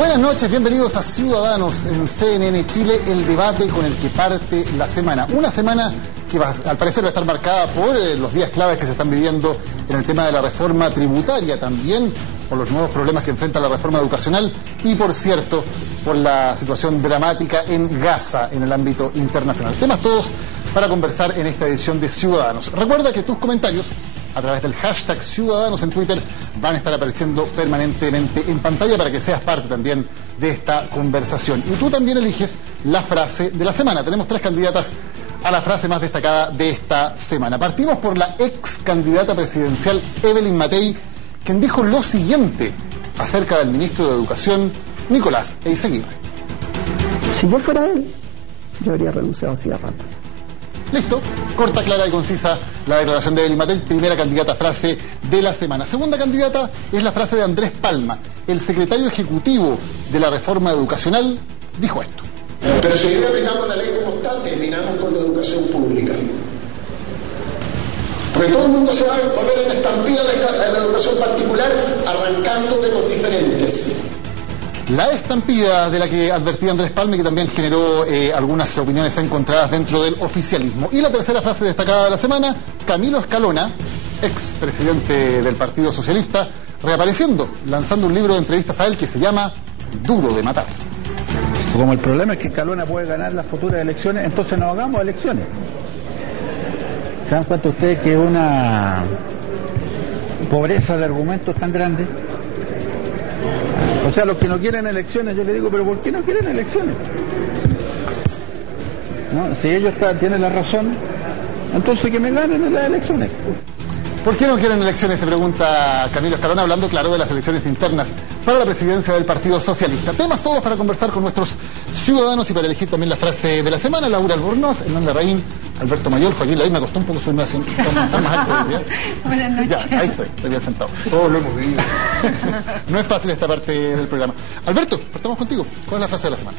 Buenas noches, bienvenidos a Ciudadanos en CNN Chile, el debate con el que parte la semana. Una semana que al parecer va a estar marcada por los días claves que se están viviendo en el tema de la reforma tributaria, también por los nuevos problemas que enfrenta la reforma educacional y, por cierto, por la situación dramática en Gaza en el ámbito internacional. Temas todos para conversar en esta edición de Ciudadanos. Recuerda que tus comentarios a través del hashtag Ciudadanos en Twitter van a estar apareciendo permanentemente en pantalla para que seas parte también de esta conversación. Y tú también eliges la frase de la semana. Tenemos 3 candidatas a la frase más destacada de esta semana. Partimos por la ex candidata presidencial Evelyn Matei, quien dijo lo siguiente acerca del ministro de Educación, Nicolás Eyzaguirre. Si yo fuera él, yo habría renunciado hace rato. Listo, corta, clara y concisa la declaración de Evelyn Matei, primera candidata frase de la semana. Segunda candidata es la frase de Andrés Palma, el secretario ejecutivo de la reforma educacional, dijo esto. Pero si hoy aplicamos la ley como está, terminamos con la educación pública. Porque todo el mundo se va a poner en estampida de la educación particular, arrancando de los diferentes. La estampida de la que advertía Andrés Palma y que también generó algunas opiniones encontradas dentro del oficialismo. Y la tercera frase destacada de la semana, Camilo Escalona, ex presidente del Partido Socialista, reapareciendo, lanzando un libro de entrevistas a él que se llama Duro de Matar. Como el problema es que Escalona puede ganar las futuras elecciones, entonces no hagamos elecciones. ¿Se dan cuenta ustedes que es una pobreza de argumentos tan grande? O sea, los que no quieren elecciones, yo les digo, pero ¿por qué no quieren elecciones? ¿No? Si ellos tienen la razón, entonces que me ganen en las elecciones. ¿Por qué no quieren elecciones? Se pregunta Camilo Escalona, hablando, claro, de las elecciones internas para la presidencia del Partido Socialista. Temas todos para conversar con nuestros ciudadanos y para elegir también la frase de la semana. Laura Albornoz, Hernán Larraín, Alberto Mayor, Joaquín Lavín. Me costó un poco subirme así, estar más alto. Buenas noches. Ya, ahí estoy bien sentado. Todos lo hemos vivido. No es fácil esta parte del programa. Alberto, partamos contigo. ¿Cuál es la frase de la semana?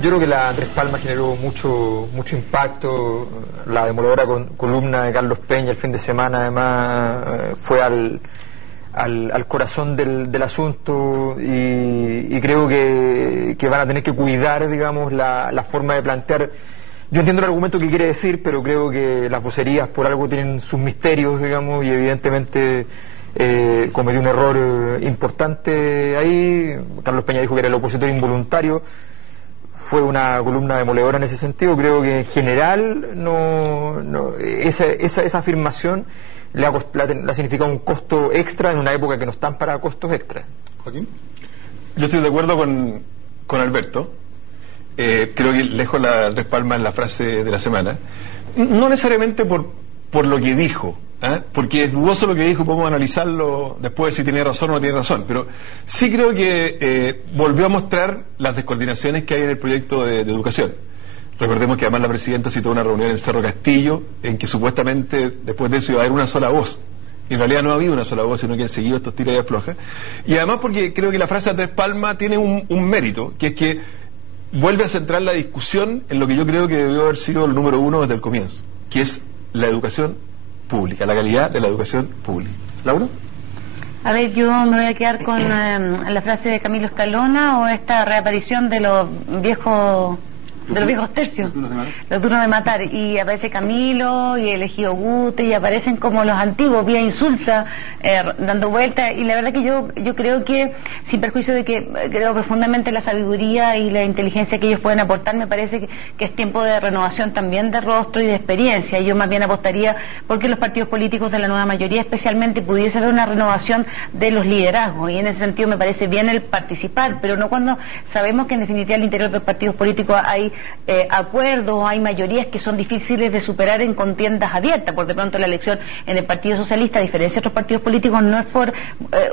Yo creo que la Andrés Palma generó mucho impacto. La demoledora columna de Carlos Peña el fin de semana, además, fue al corazón del asunto y creo que van a tener que cuidar, digamos, la forma de plantear. Yo entiendo el argumento que quiere decir, pero creo que las vocerías por algo tienen sus misterios, digamos, y evidentemente cometió un error importante ahí. Carlos Peña dijo que era el opositor involuntario. Fue una columna demoledora en ese sentido. Creo que en general esa afirmación le ha significado un costo extra en una época que no están para costos extras. Joaquín. Yo estoy de acuerdo con Alberto. Creo que lejos la Andrés Palma en la frase de la semana. No necesariamente por lo que dijo, porque es dudoso lo que dijo, podemos analizarlo después si tiene razón o no tiene razón, pero sí creo que volvió a mostrar las descoordinaciones que hay en el proyecto de educación. Recordemos que además la presidenta citó una reunión en Cerro Castillo en que supuestamente después de eso iba a haber una sola voz. Y en realidad no ha habido una sola voz, sino que han seguido estos tiras y aflojas. Y además porque creo que la frase de Andrés Palma tiene un mérito, que es que vuelve a centrar la discusión en lo que yo creo que debió haber sido el número 1 desde el comienzo, que es la educación pública, la calidad de la educación pública. ¿Laura? A ver, yo me voy a quedar con la frase de Camilo Escalona o esta reaparición de los viejos tercios, los duros de matar, y aparece Camilo y el ejido Gute y aparecen como los antiguos, vía insulsa, dando vueltas, y la verdad que yo creo que, sin perjuicio de que creo profundamente en la sabiduría y la inteligencia que ellos pueden aportar, me parece que es tiempo de renovación también de rostro y de experiencia. Yo más bien apostaría porque los partidos políticos de la nueva mayoría especialmente pudiese haber una renovación de los liderazgos, y en ese sentido me parece bien el participar, pero no cuando sabemos que en definitiva al interior de los partidos políticos hay acuerdos, hay mayorías que son difíciles de superar en contiendas abiertas. Por de pronto la elección en el Partido Socialista, a diferencia de otros partidos políticos, no es por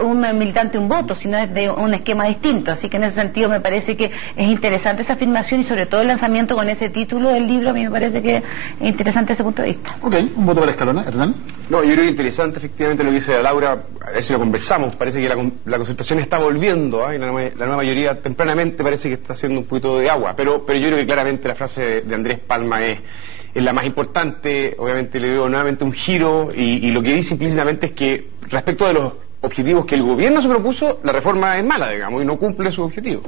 un militante un voto, sino es de un esquema distinto. Así que en ese sentido me parece que es interesante esa afirmación y sobre todo el lanzamiento con ese título del libro. A mí me parece que es interesante ese punto de vista. Ok, un voto para Escalona. Hernán. No, yo creo que es interesante efectivamente lo que dice Laura, a ver si lo conversamos. Parece que la consultación está volviendo, y la nueva mayoría tempranamente parece que está haciendo un poquito de agua, pero yo creo que claramente la frase de Andrés Palma es la más importante. Obviamente le dio nuevamente un giro y lo que dice implícitamente es que respecto de los objetivos que el gobierno se propuso, la reforma es mala, digamos, y no cumple sus objetivos.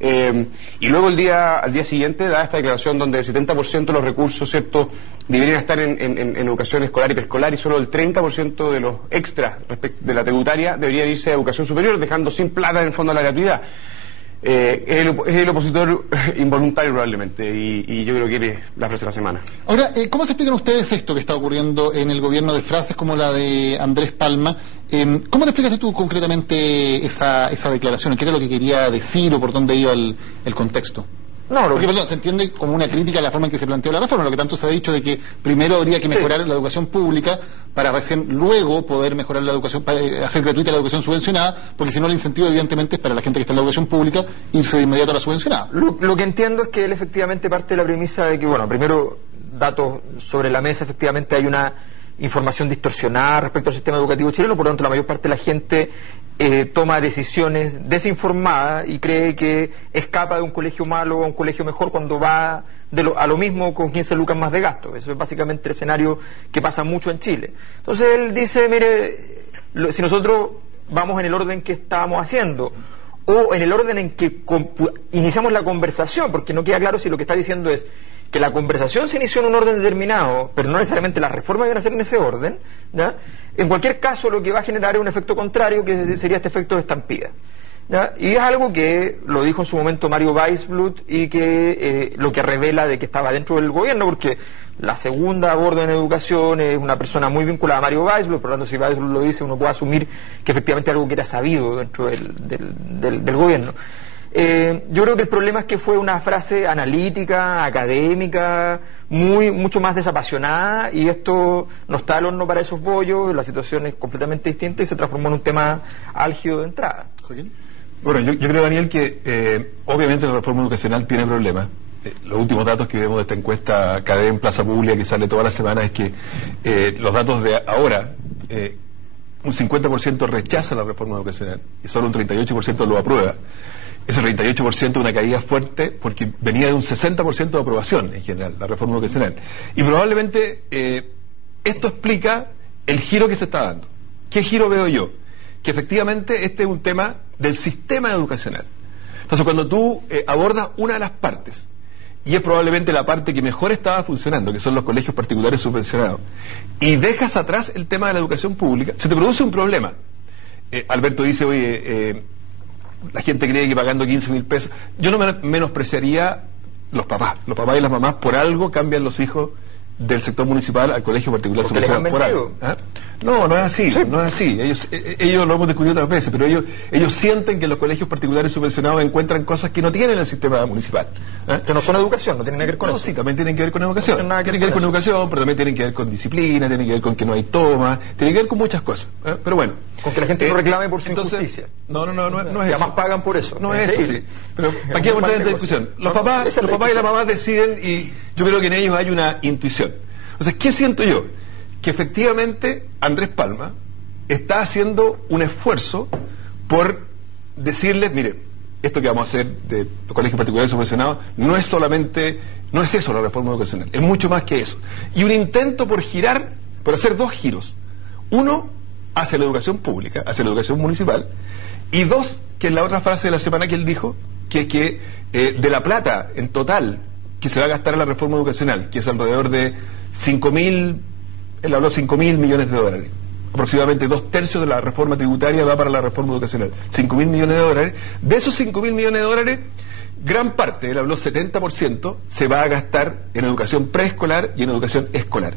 Y luego al día siguiente da esta declaración donde el 70% de los recursos, ¿cierto?, deberían estar en educación escolar y preescolar, y solo el 30% de los extras de la tributaria debería irse a educación superior, dejando sin plata en el fondo la gratuidad. Es el opositor involuntario probablemente, y yo creo que es la frase de la semana. Ahora, ¿cómo se explican ustedes esto que está ocurriendo en el gobierno de frases como la de Andrés Palma? ¿Cómo te explicas tú concretamente esa declaración? ¿Qué era lo que quería decir o por dónde iba el contexto? No, porque, perdón, se entiende como una crítica a la forma en que se planteó la reforma, lo que tanto se ha dicho de que primero habría que mejorar la educación pública para recién luego poder mejorar la educación, hacer gratuita la educación subvencionada, porque si no el incentivo evidentemente es para la gente que está en la educación pública irse de inmediato a la subvencionada. Lo que entiendo es que él efectivamente parte de la premisa de que, bueno, primero datos sobre la mesa, efectivamente hay una información distorsionada respecto al sistema educativo chileno, por lo tanto la mayor parte de la gente toma decisiones desinformadas y cree que escapa de un colegio malo a un colegio mejor cuando va a lo mismo con 15 lucas más de gasto. Eso es básicamente el escenario que pasa mucho en Chile. Entonces él dice, mire, si nosotros vamos en el orden que estábamos haciendo o en el orden en que iniciamos la conversación, porque no queda claro si lo que está diciendo es que la conversación se inició en un orden determinado, pero no necesariamente las reformas deben ser en ese orden, ¿ya? En cualquier caso lo que va a generar es un efecto contrario, que sería este efecto de estampida, ¿ya? Y es algo que lo dijo en su momento Mario Weisblut y que lo que revela de que estaba dentro del gobierno, porque la segunda a bordo en educación es una persona muy vinculada a Mario Weisblut, por lo tanto si Weisblut lo dice uno puede asumir que efectivamente algo que era sabido dentro del gobierno. Yo creo que el problema es que fue una frase analítica, académica, mucho más desapasionada, y esto no está al horno para esos bollos, la situación es completamente distinta y se transformó en un tema álgido de entrada. ¿Joaquín? Bueno, yo creo, Daniel, que obviamente la reforma educacional tiene problemas. Los últimos datos que vemos de esta encuesta CADE en Plaza Pública, que sale toda la semana, es que los datos de ahora, un 50% rechaza la reforma educacional y solo un 38% lo aprueba. Ese 38% una caída fuerte porque venía de un 60% de aprobación en general, la reforma educacional. Y probablemente esto explica el giro que se está dando. ¿Qué giro veo yo? Que efectivamente este es un tema del sistema educacional. Entonces cuando tú abordas una de las partes, y es probablemente la parte que mejor estaba funcionando, que son los colegios particulares subvencionados, y dejas atrás el tema de la educación pública, se te produce un problema. Alberto dice, oye, la gente cree que pagando 15.000 pesos, yo no menospreciaría los papás y las mamás, por algo cambian los hijos del sector municipal al colegio particular subvencionado por algo. ¿Ah? No es así, sí. No es así. Ellos lo hemos discutido otras veces, pero ellos sienten que los colegios particulares subvencionados encuentran cosas que no tienen el sistema municipal. ¿Ah? Que no son educación, no tienen nada que ver con eso. Sí, también tienen que ver con educación. No tienen que ver con educación, pero también tienen que ver con disciplina, tienen que ver con que no hay toma, tienen que ver con muchas cosas. ¿Ah? Pero bueno. Con que la gente no reclame por su injusticia. No es eso. Además pagan por eso. No es eso, sí. Pero ¿para qué vamos a entrar en discusión? Los papás y las mamás deciden, y yo creo que en ellos hay una intuición. O sea, ¿qué siento yo? Que efectivamente Andrés Palma está haciendo un esfuerzo por decirles, mire, esto que vamos a hacer de los colegios particulares subvencionados no es eso la reforma educacional, es mucho más que eso. Y un intento por hacer dos giros. Uno, hacia la educación pública, hacia la educación municipal, y dos, que es la otra frase de la semana que él dijo, que de la plata en total que se va a gastar en la reforma educacional, que es alrededor de 5.000, él habló 5.000 millones de dólares. Aproximadamente 2/3 de la reforma tributaria va para la reforma educacional. 5.000 millones de dólares. De esos 5.000 millones de dólares, gran parte, él habló 70%, se va a gastar en educación preescolar y en educación escolar.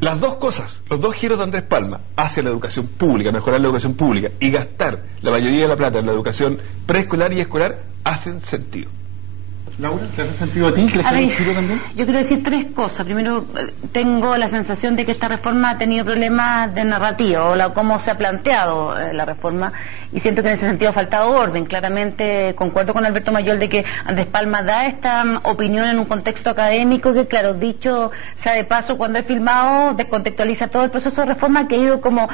Las dos cosas, los dos giros de Andrés Palma hacia la educación pública, mejorar la educación pública y gastar la mayoría de la plata en la educación preescolar y escolar, hacen sentido. Laura, ¿te hace sentido a ti? ¿Que un giro también? Yo quiero decir tres cosas. Primero, tengo la sensación de que esta reforma ha tenido problemas de narrativa, o cómo se ha planteado la reforma, y siento que en ese sentido ha faltado orden. Claramente concuerdo con Alberto Mayol de que Andrés Palma da esta opinión en un contexto académico que, claro, dicho sea de paso, cuando he filmado, descontextualiza todo el proceso de reforma que ha ido como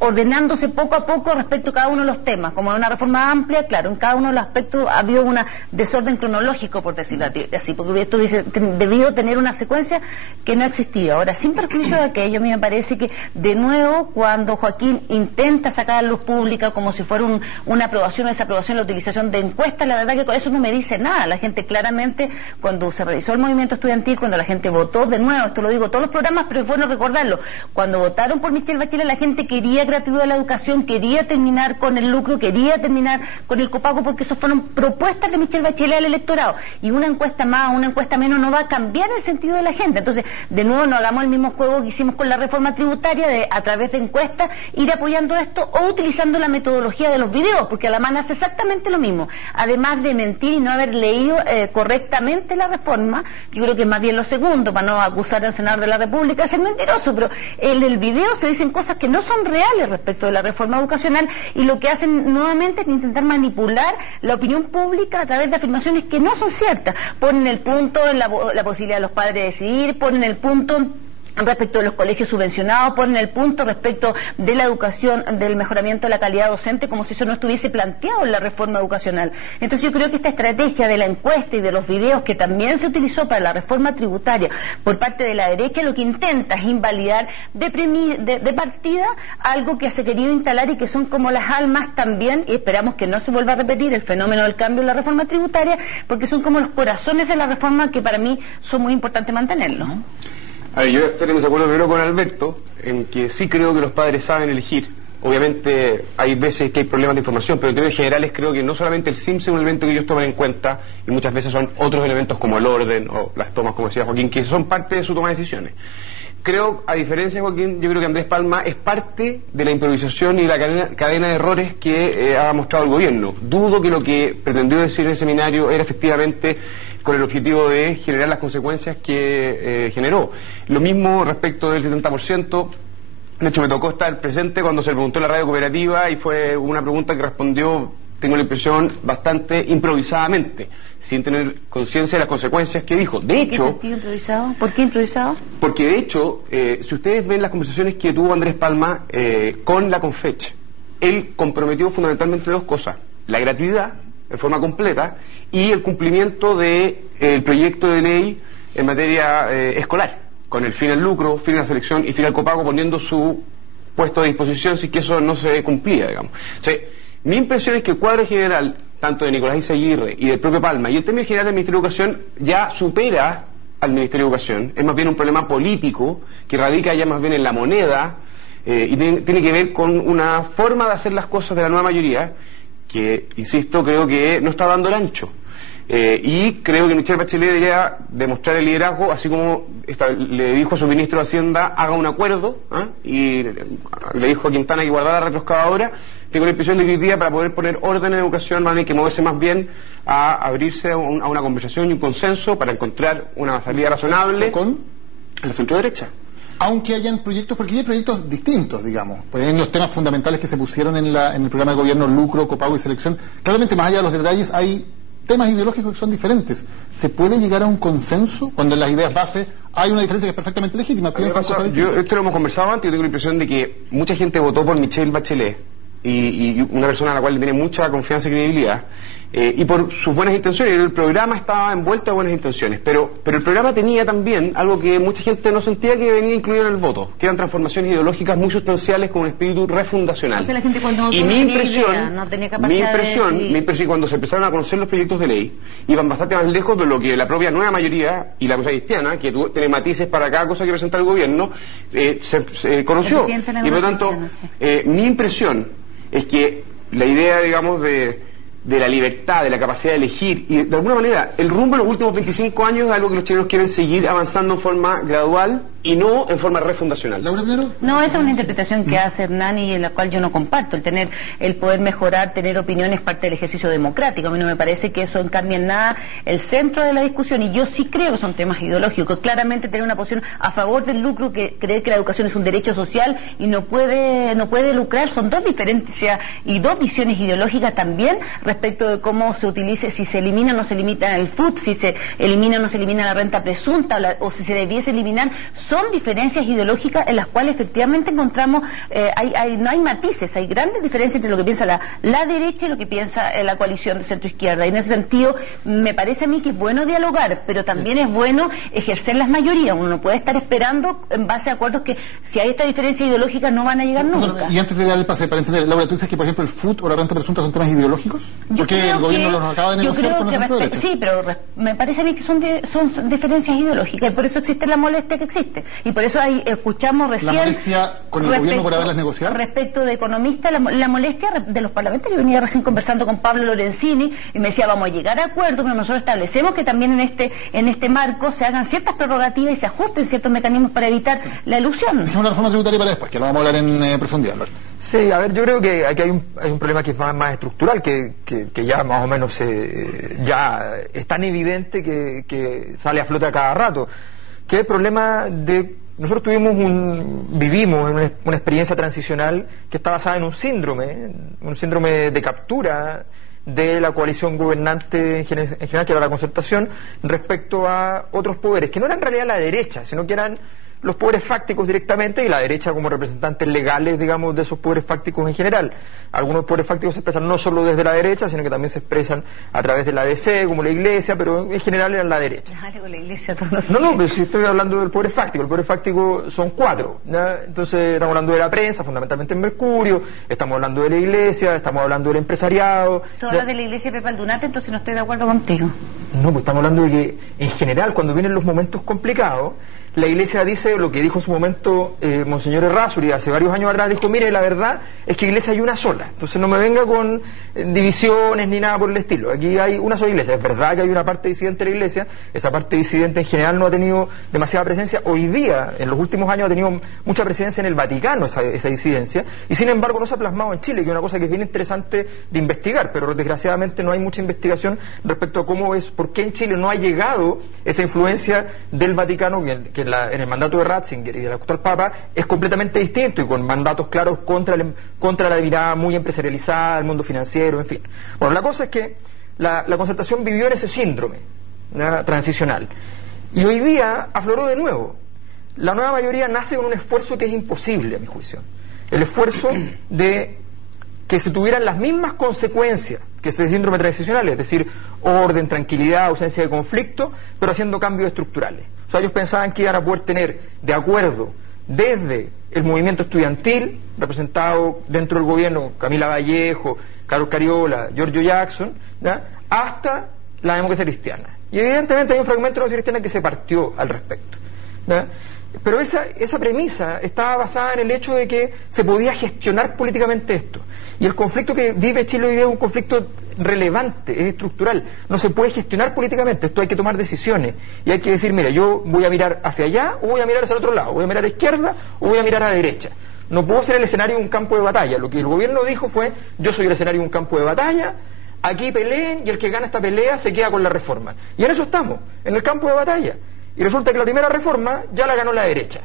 ordenándose poco a poco respecto a cada uno de los temas, como una reforma amplia, claro, en cada uno de los aspectos ha habido un desorden cronológico, por decirlo así, porque esto dice que debido tener una secuencia que no existía. Ahora, sin perjuicio de aquello, a mí me parece que, de nuevo, cuando Joaquín intenta sacar a la luz pública como si fuera una aprobación o desaprobación la utilización de encuestas, la verdad que con eso no me dice nada. La gente claramente, cuando se realizó el movimiento estudiantil, cuando la gente votó, de nuevo, esto lo digo todos los programas, pero es bueno recordarlo, cuando votaron por Michelle Bachelet, la gente quería gratuidad de la educación, quería terminar con el lucro, quería terminar con el copago, porque eso fueron propuestas de Michelle Bachelet al electorado, y una encuesta más, una encuesta menos no va a cambiar el sentido de la gente. Entonces, de nuevo, no hagamos el mismo juego que hicimos con la reforma tributaria, de a través de encuestas ir apoyando esto, o utilizando la metodología de los videos, porque Alamán hace exactamente lo mismo, además de mentir y no haber leído correctamente la reforma. Yo creo que es más bien lo segundo, para no acusar al senador de la República de ser mentiroso, pero en el video se dicen cosas que no son reales respecto de la reforma educacional, y lo que hacen nuevamente es intentar manipular la opinión pública a través de afirmaciones que no son ciertas. Ponen el punto en la posibilidad de los padres de decidir, ponen el punto respecto de los colegios subvencionados, ponen el punto respecto de la educación, del mejoramiento de la calidad docente, como si eso no estuviese planteado en la reforma educacional. Entonces yo creo que esta estrategia de la encuesta y de los videos, que también se utilizó para la reforma tributaria por parte de la derecha, lo que intenta es invalidar de partida algo que se ha querido instalar, y que son como las almas también, y esperamos que no se vuelva a repetir el fenómeno del cambio en la reforma tributaria, porque son como los corazones de la reforma, que para mí son muy importantes mantenerlos. A ver, yo estoy en desacuerdo primero con Alberto, en que sí creo que los padres saben elegir. Obviamente hay veces que hay problemas de información, pero en términos generales creo que no solamente el SIMS es un elemento que ellos toman en cuenta, y muchas veces son otros elementos como el orden o las tomas, como decía Joaquín, que son parte de su toma de decisiones. Creo, a diferencia de Joaquín, yo creo que Andrés Palma es parte de la improvisación y la cadena de errores que ha mostrado el gobierno. Dudo que lo que pretendió decir en el seminario era efectivamente con el objetivo de generar las consecuencias que generó. Lo mismo respecto del 70%. De hecho, me tocó estar presente cuando se le preguntó en la radio cooperativa, y fue una pregunta que respondió, tengo la impresión, bastante improvisadamente, sin tener conciencia de las consecuencias que dijo. De hecho, ¿en qué sentido improvisado? ¿Por qué improvisado? Porque de hecho, si ustedes ven las conversaciones que tuvo Andrés Palma con la Confech, él comprometió fundamentalmente dos cosas: la gratuidad en forma completa y el cumplimiento del proyecto de ley en materia escolar, con el fin al lucro, fin a la selección y fin al copago, poniendo su puesto a disposición si es que eso no se cumplía, digamos. O sea, mi impresión es que el cuadro general, tanto de Nicolás Izaguirre y del propio Palma, y el término general del Ministerio de Educación, ya supera al Ministerio de Educación. Es más bien un problema político que radica ya más bien en la moneda, y tiene que ver con una forma de hacer las cosas de la nueva mayoría que, insisto, creo que no está dando el ancho. Y creo que Michelle Bachelet debería demostrar el liderazgo, así como le dijo a su ministro de Hacienda, haga un acuerdo, y le dijo a Quintana que guardara la retroexcavadora. Tengo la impresión de que hoy día, para poder poner orden en educación, van a tener que moverse más bien a abrirse a una conversación y un consenso para encontrar una salida razonable con la centro-derecha. Aunque hayan proyectos, porque hay proyectos distintos, digamos, pues en los temas fundamentales que se pusieron en el programa de gobierno, lucro, copago y selección, claramente más allá de los detalles hay temas ideológicos que son diferentes. ¿Se puede llegar a un consenso cuando en las ideas base hay una diferencia que es perfectamente legítima? Esto lo hemos conversado antes. Yo tengo la impresión de que mucha gente votó por Michelle Bachelet, y una persona a la cual le tiene mucha confianza y credibilidad, y por sus buenas intenciones. El programa estaba envuelto de buenas intenciones, pero el programa tenía también algo que mucha gente no sentía que venía incluido en el voto, que eran transformaciones ideológicas muy sustanciales con un espíritu refundacional. O sea, la gente cuando y mi impresión, cuando se empezaron a conocer los proyectos de ley, iban bastante más lejos de lo que la propia nueva mayoría y la cosa cristiana, que tiene matices para cada cosa que presenta el gobierno, se conoció. Y por lo tanto, mi impresión es que la idea, digamos, de la libertad, de la capacidad de elegir, y de alguna manera el rumbo en los últimos 25 años es algo que los chilenos quieren seguir avanzando en forma gradual y no en forma refundacional. ¿Laura primero? No, esa es una interpretación que hace Hernán y en la cual yo no comparto. El poder mejorar, tener opiniones, parte del ejercicio democrático. A mí no me parece que eso encambie en nada el centro de la discusión, y yo sí creo que son temas ideológicos. Claramente tener una posición a favor del lucro, que creer que la educación es un derecho social y no puede lucrar, son dos diferencias y dos visiones ideológicas también respecto de cómo se utilice, si se elimina o no se elimina el FUT, si se elimina o no se elimina la renta presunta, o si se debiese eliminar. Son son diferencias ideológicas en las cuales efectivamente encontramos, no hay matices, hay grandes diferencias entre lo que piensa la derecha y lo que piensa la coalición de centro-izquierda. Y en ese sentido, me parece a mí que es bueno dialogar, pero también es bueno ejercer las mayorías. Uno no puede estar esperando en base a acuerdos que, si hay esta diferencia ideológica, no van a llegar nunca. Y antes de dar el pase, para entender, Laura, ¿tú dices que, por ejemplo, el FUT o la renta presunta son temas ideológicos? Porque el gobierno los acaba de negociar con la centro-derecha. Sí, pero me parece a mí que son diferencias ideológicas, y por eso existe la molestia que existe. Y por eso escuchamos recién... ¿La molestia con el gobierno por haberlas negociado? Respecto de economistas, la molestia de los parlamentarios. Yo venía recién conversando con Pablo Lorenzini y me decía, vamos a llegar a acuerdos, pero nosotros establecemos que también en este marco se hagan ciertas prerrogativas y se ajusten ciertos mecanismos para evitar la elusión. Dejemos la reforma tributaria para después, que lo vamos a hablar en profundidad, Alberto. Sí, a ver, yo creo que aquí hay un problema que es más estructural, que ya más o menos ya es tan evidente que sale a flote a cada rato, que es el problema de... Nosotros vivimos una experiencia transicional que está basada en un síndrome de captura de la coalición gobernante en general, que era la Concertación, respecto a otros poderes, que no eran en realidad la derecha, sino que eran los poderes fácticos directamente, y la derecha como representantes legales, digamos, de esos poderes fácticos en general. Algunos poderes fácticos se expresan no solo desde la derecha, sino que también se expresan a través de la ADC, como la Iglesia, pero en general eran la derecha. Con la Iglesia todos No, pero si estoy hablando del poder fáctico, el poder fáctico son 4, ¿no? Entonces estamos hablando de la prensa, fundamentalmente en Mercurio, estamos hablando de la Iglesia, estamos hablando del empresariado. Tú hablas de la Iglesia, Pepe Aldunate, entonces no estoy de acuerdo contigo. No, pues estamos hablando de que en general, cuando vienen los momentos complicados, la Iglesia dice lo que dijo en su momento Monseñor Errázuriz hace varios años atrás, dijo, mire, la verdad es que Iglesia hay una sola, entonces no me venga con divisiones ni nada por el estilo, aquí hay una sola Iglesia. Es verdad que hay una parte disidente de la Iglesia, esa parte disidente en general no ha tenido demasiada presencia, hoy día, en los últimos años ha tenido mucha presencia en el Vaticano esa disidencia, y sin embargo no se ha plasmado en Chile, que es una cosa que es bien interesante de investigar, pero desgraciadamente no hay mucha investigación respecto a por qué en Chile no ha llegado esa influencia del Vaticano, que en el mandato de Ratzinger y del actual Papa es completamente distinto, y con mandatos claros contra la mirada muy empresarializada del mundo financiero, en fin. Bueno, la cosa es que la Concertación vivió en ese síndrome, ¿no?, transicional, y hoy día afloró de nuevo. La nueva mayoría nace con un esfuerzo que es imposible, a mi juicio, el esfuerzo de que se tuvieran las mismas consecuencias que ese síndrome transicional, es decir, orden, tranquilidad, ausencia de conflicto, pero haciendo cambios estructurales. O sea, ellos pensaban que iban a poder tener de acuerdo desde el movimiento estudiantil, representado dentro del gobierno, Camila Vallejo, Carlos Cariola, Giorgio Jackson, ¿ya?, hasta la democracia cristiana. Y evidentemente hay un fragmento de la democracia cristiana que se partió al respecto, ¿ya? Pero esa premisa estaba basada en el hecho de que se podía gestionar políticamente esto. Y el conflicto que vive Chile hoy día es un conflicto relevante, es estructural. No se puede gestionar políticamente, esto hay que tomar decisiones. Y hay que decir, mira, yo voy a mirar hacia allá o voy a mirar hacia el otro lado, voy a mirar a la izquierda o voy a mirar a la derecha. No puedo ser el escenario de un campo de batalla. Lo que el gobierno dijo fue, yo soy el escenario de un campo de batalla, aquí peleen y el que gana esta pelea se queda con la reforma. Y en eso estamos, en el campo de batalla. Y resulta que la primera reforma ya la ganó la derecha.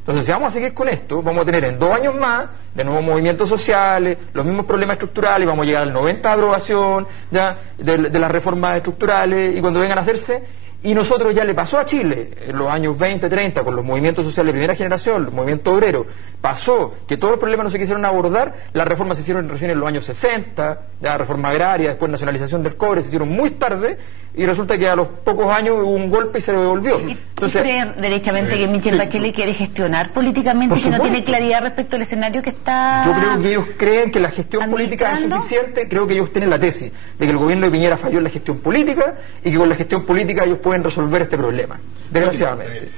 Entonces, si vamos a seguir con esto, vamos a tener en 2 años más de nuevos movimientos sociales, los mismos problemas estructurales, vamos a llegar al 90 de aprobación ya de las reformas estructurales, y cuando vengan a hacerse, y nosotros ya le pasó a Chile en los años 20, 30, con los movimientos sociales de primera generación, los movimientos obreros, pasó que todos los problemas no se quisieron abordar, las reformas se hicieron recién en los años 60, ya reforma agraria, después nacionalización del cobre, se hicieron muy tarde, y resulta que a los pocos años hubo un golpe y se lo devolvió. Entonces, ¿cree derechamente que Michelle Bachelet quiere gestionar políticamente y que no tiene claridad respecto al escenario que está? Yo creo que ellos creen que la gestión política es suficiente, creo que ellos tienen la tesis de que el gobierno de Piñera falló en la gestión política y que con la gestión política ellos pueden resolver este problema, desgraciadamente.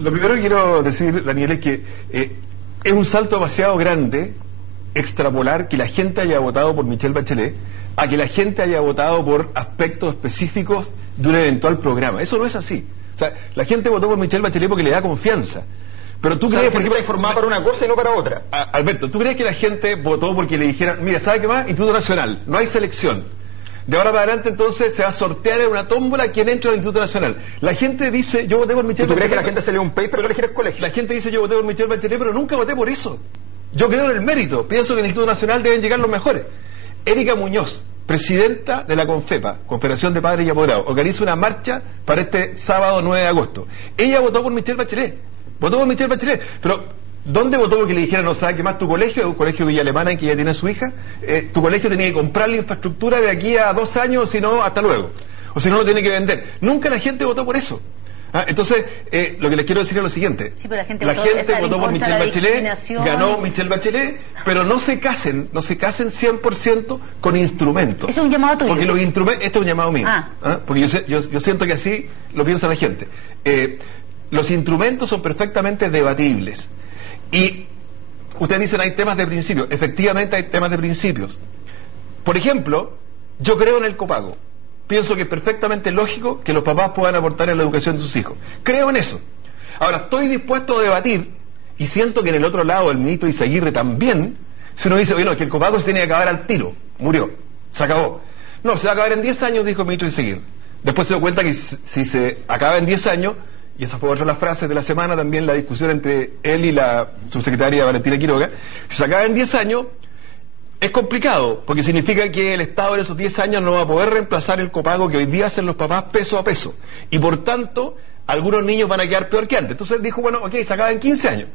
Lo primero que quiero decir, Daniel, es que es un salto demasiado grande extrapolar que la gente haya votado por Michelle Bachelet a que la gente haya votado por aspectos específicos de un eventual programa. Eso no es así. O sea, la gente votó por Michelle Bachelet porque le da confianza. Pero tú crees, por ejemplo, informada para una cosa y no para otra. Alberto, ¿tú crees que la gente votó porque le dijeran, mira, ¿sabe qué más? Instituto Nacional, no hay selección. De ahora para adelante, entonces, se va a sortear en una tómbola quien entra al Instituto Nacional. La gente dice, yo voté por Michelle Bachelet. ¿Tú crees que la gente se lee un paper para elegir el colegio? La gente dice, yo voté por Michelle Bachelet, pero nunca voté por eso. Yo creo en el mérito. Pienso que en el Instituto Nacional deben llegar los mejores. Erika Muñoz, presidenta de la CONFEPA, Confederación de Padres y Apoderados, organiza una marcha para este sábado 9 de agosto. Ella votó por Michelle Bachelet. Votó por Michelle Bachelet. Pero, ¿dónde votó porque le dijeran, no sabe qué más tu colegio, un colegio Villa Alemana en que ella tiene a su hija? Tu colegio tenía que comprar la infraestructura de aquí a 2 años, si no, hasta luego. O si no, lo tiene que vender. Nunca la gente votó por eso. Entonces, lo que les quiero decir es lo siguiente. Sí, la gente votó por Michelle Bachelet, ganó Michelle Bachelet, pero no se casen 100% con instrumentos. ¿Eso es un llamado tuyo? Porque los instrumentos, este es un llamado mío. Porque yo siento que así lo piensa la gente. Los instrumentos son perfectamente debatibles. Y ustedes dicen hay temas de principios. Efectivamente hay temas de principios. Por ejemplo, yo creo en el copago. Pienso que es perfectamente lógico que los papás puedan aportar en la educación de sus hijos. Creo en eso. Ahora, estoy dispuesto a debatir, y siento que en el otro lado el ministro Izaguirre también, si uno dice, bueno, que el copago se tiene que acabar al tiro, murió, se acabó. No, se va a acabar en 10 años, dijo el ministro Izaguirre. Después se dio cuenta que si se acaba en 10 años, y esa fue otra de las frases de la semana, también la discusión entre él y la subsecretaria Valentina Quiroga, si se acaba en 10 años, es complicado, porque significa que el Estado en esos 10 años no va a poder reemplazar el copago que hoy día hacen los papás peso a peso. Y por tanto, algunos niños van a quedar peor que antes. Entonces él dijo, bueno, ok, se acaba en 15 años.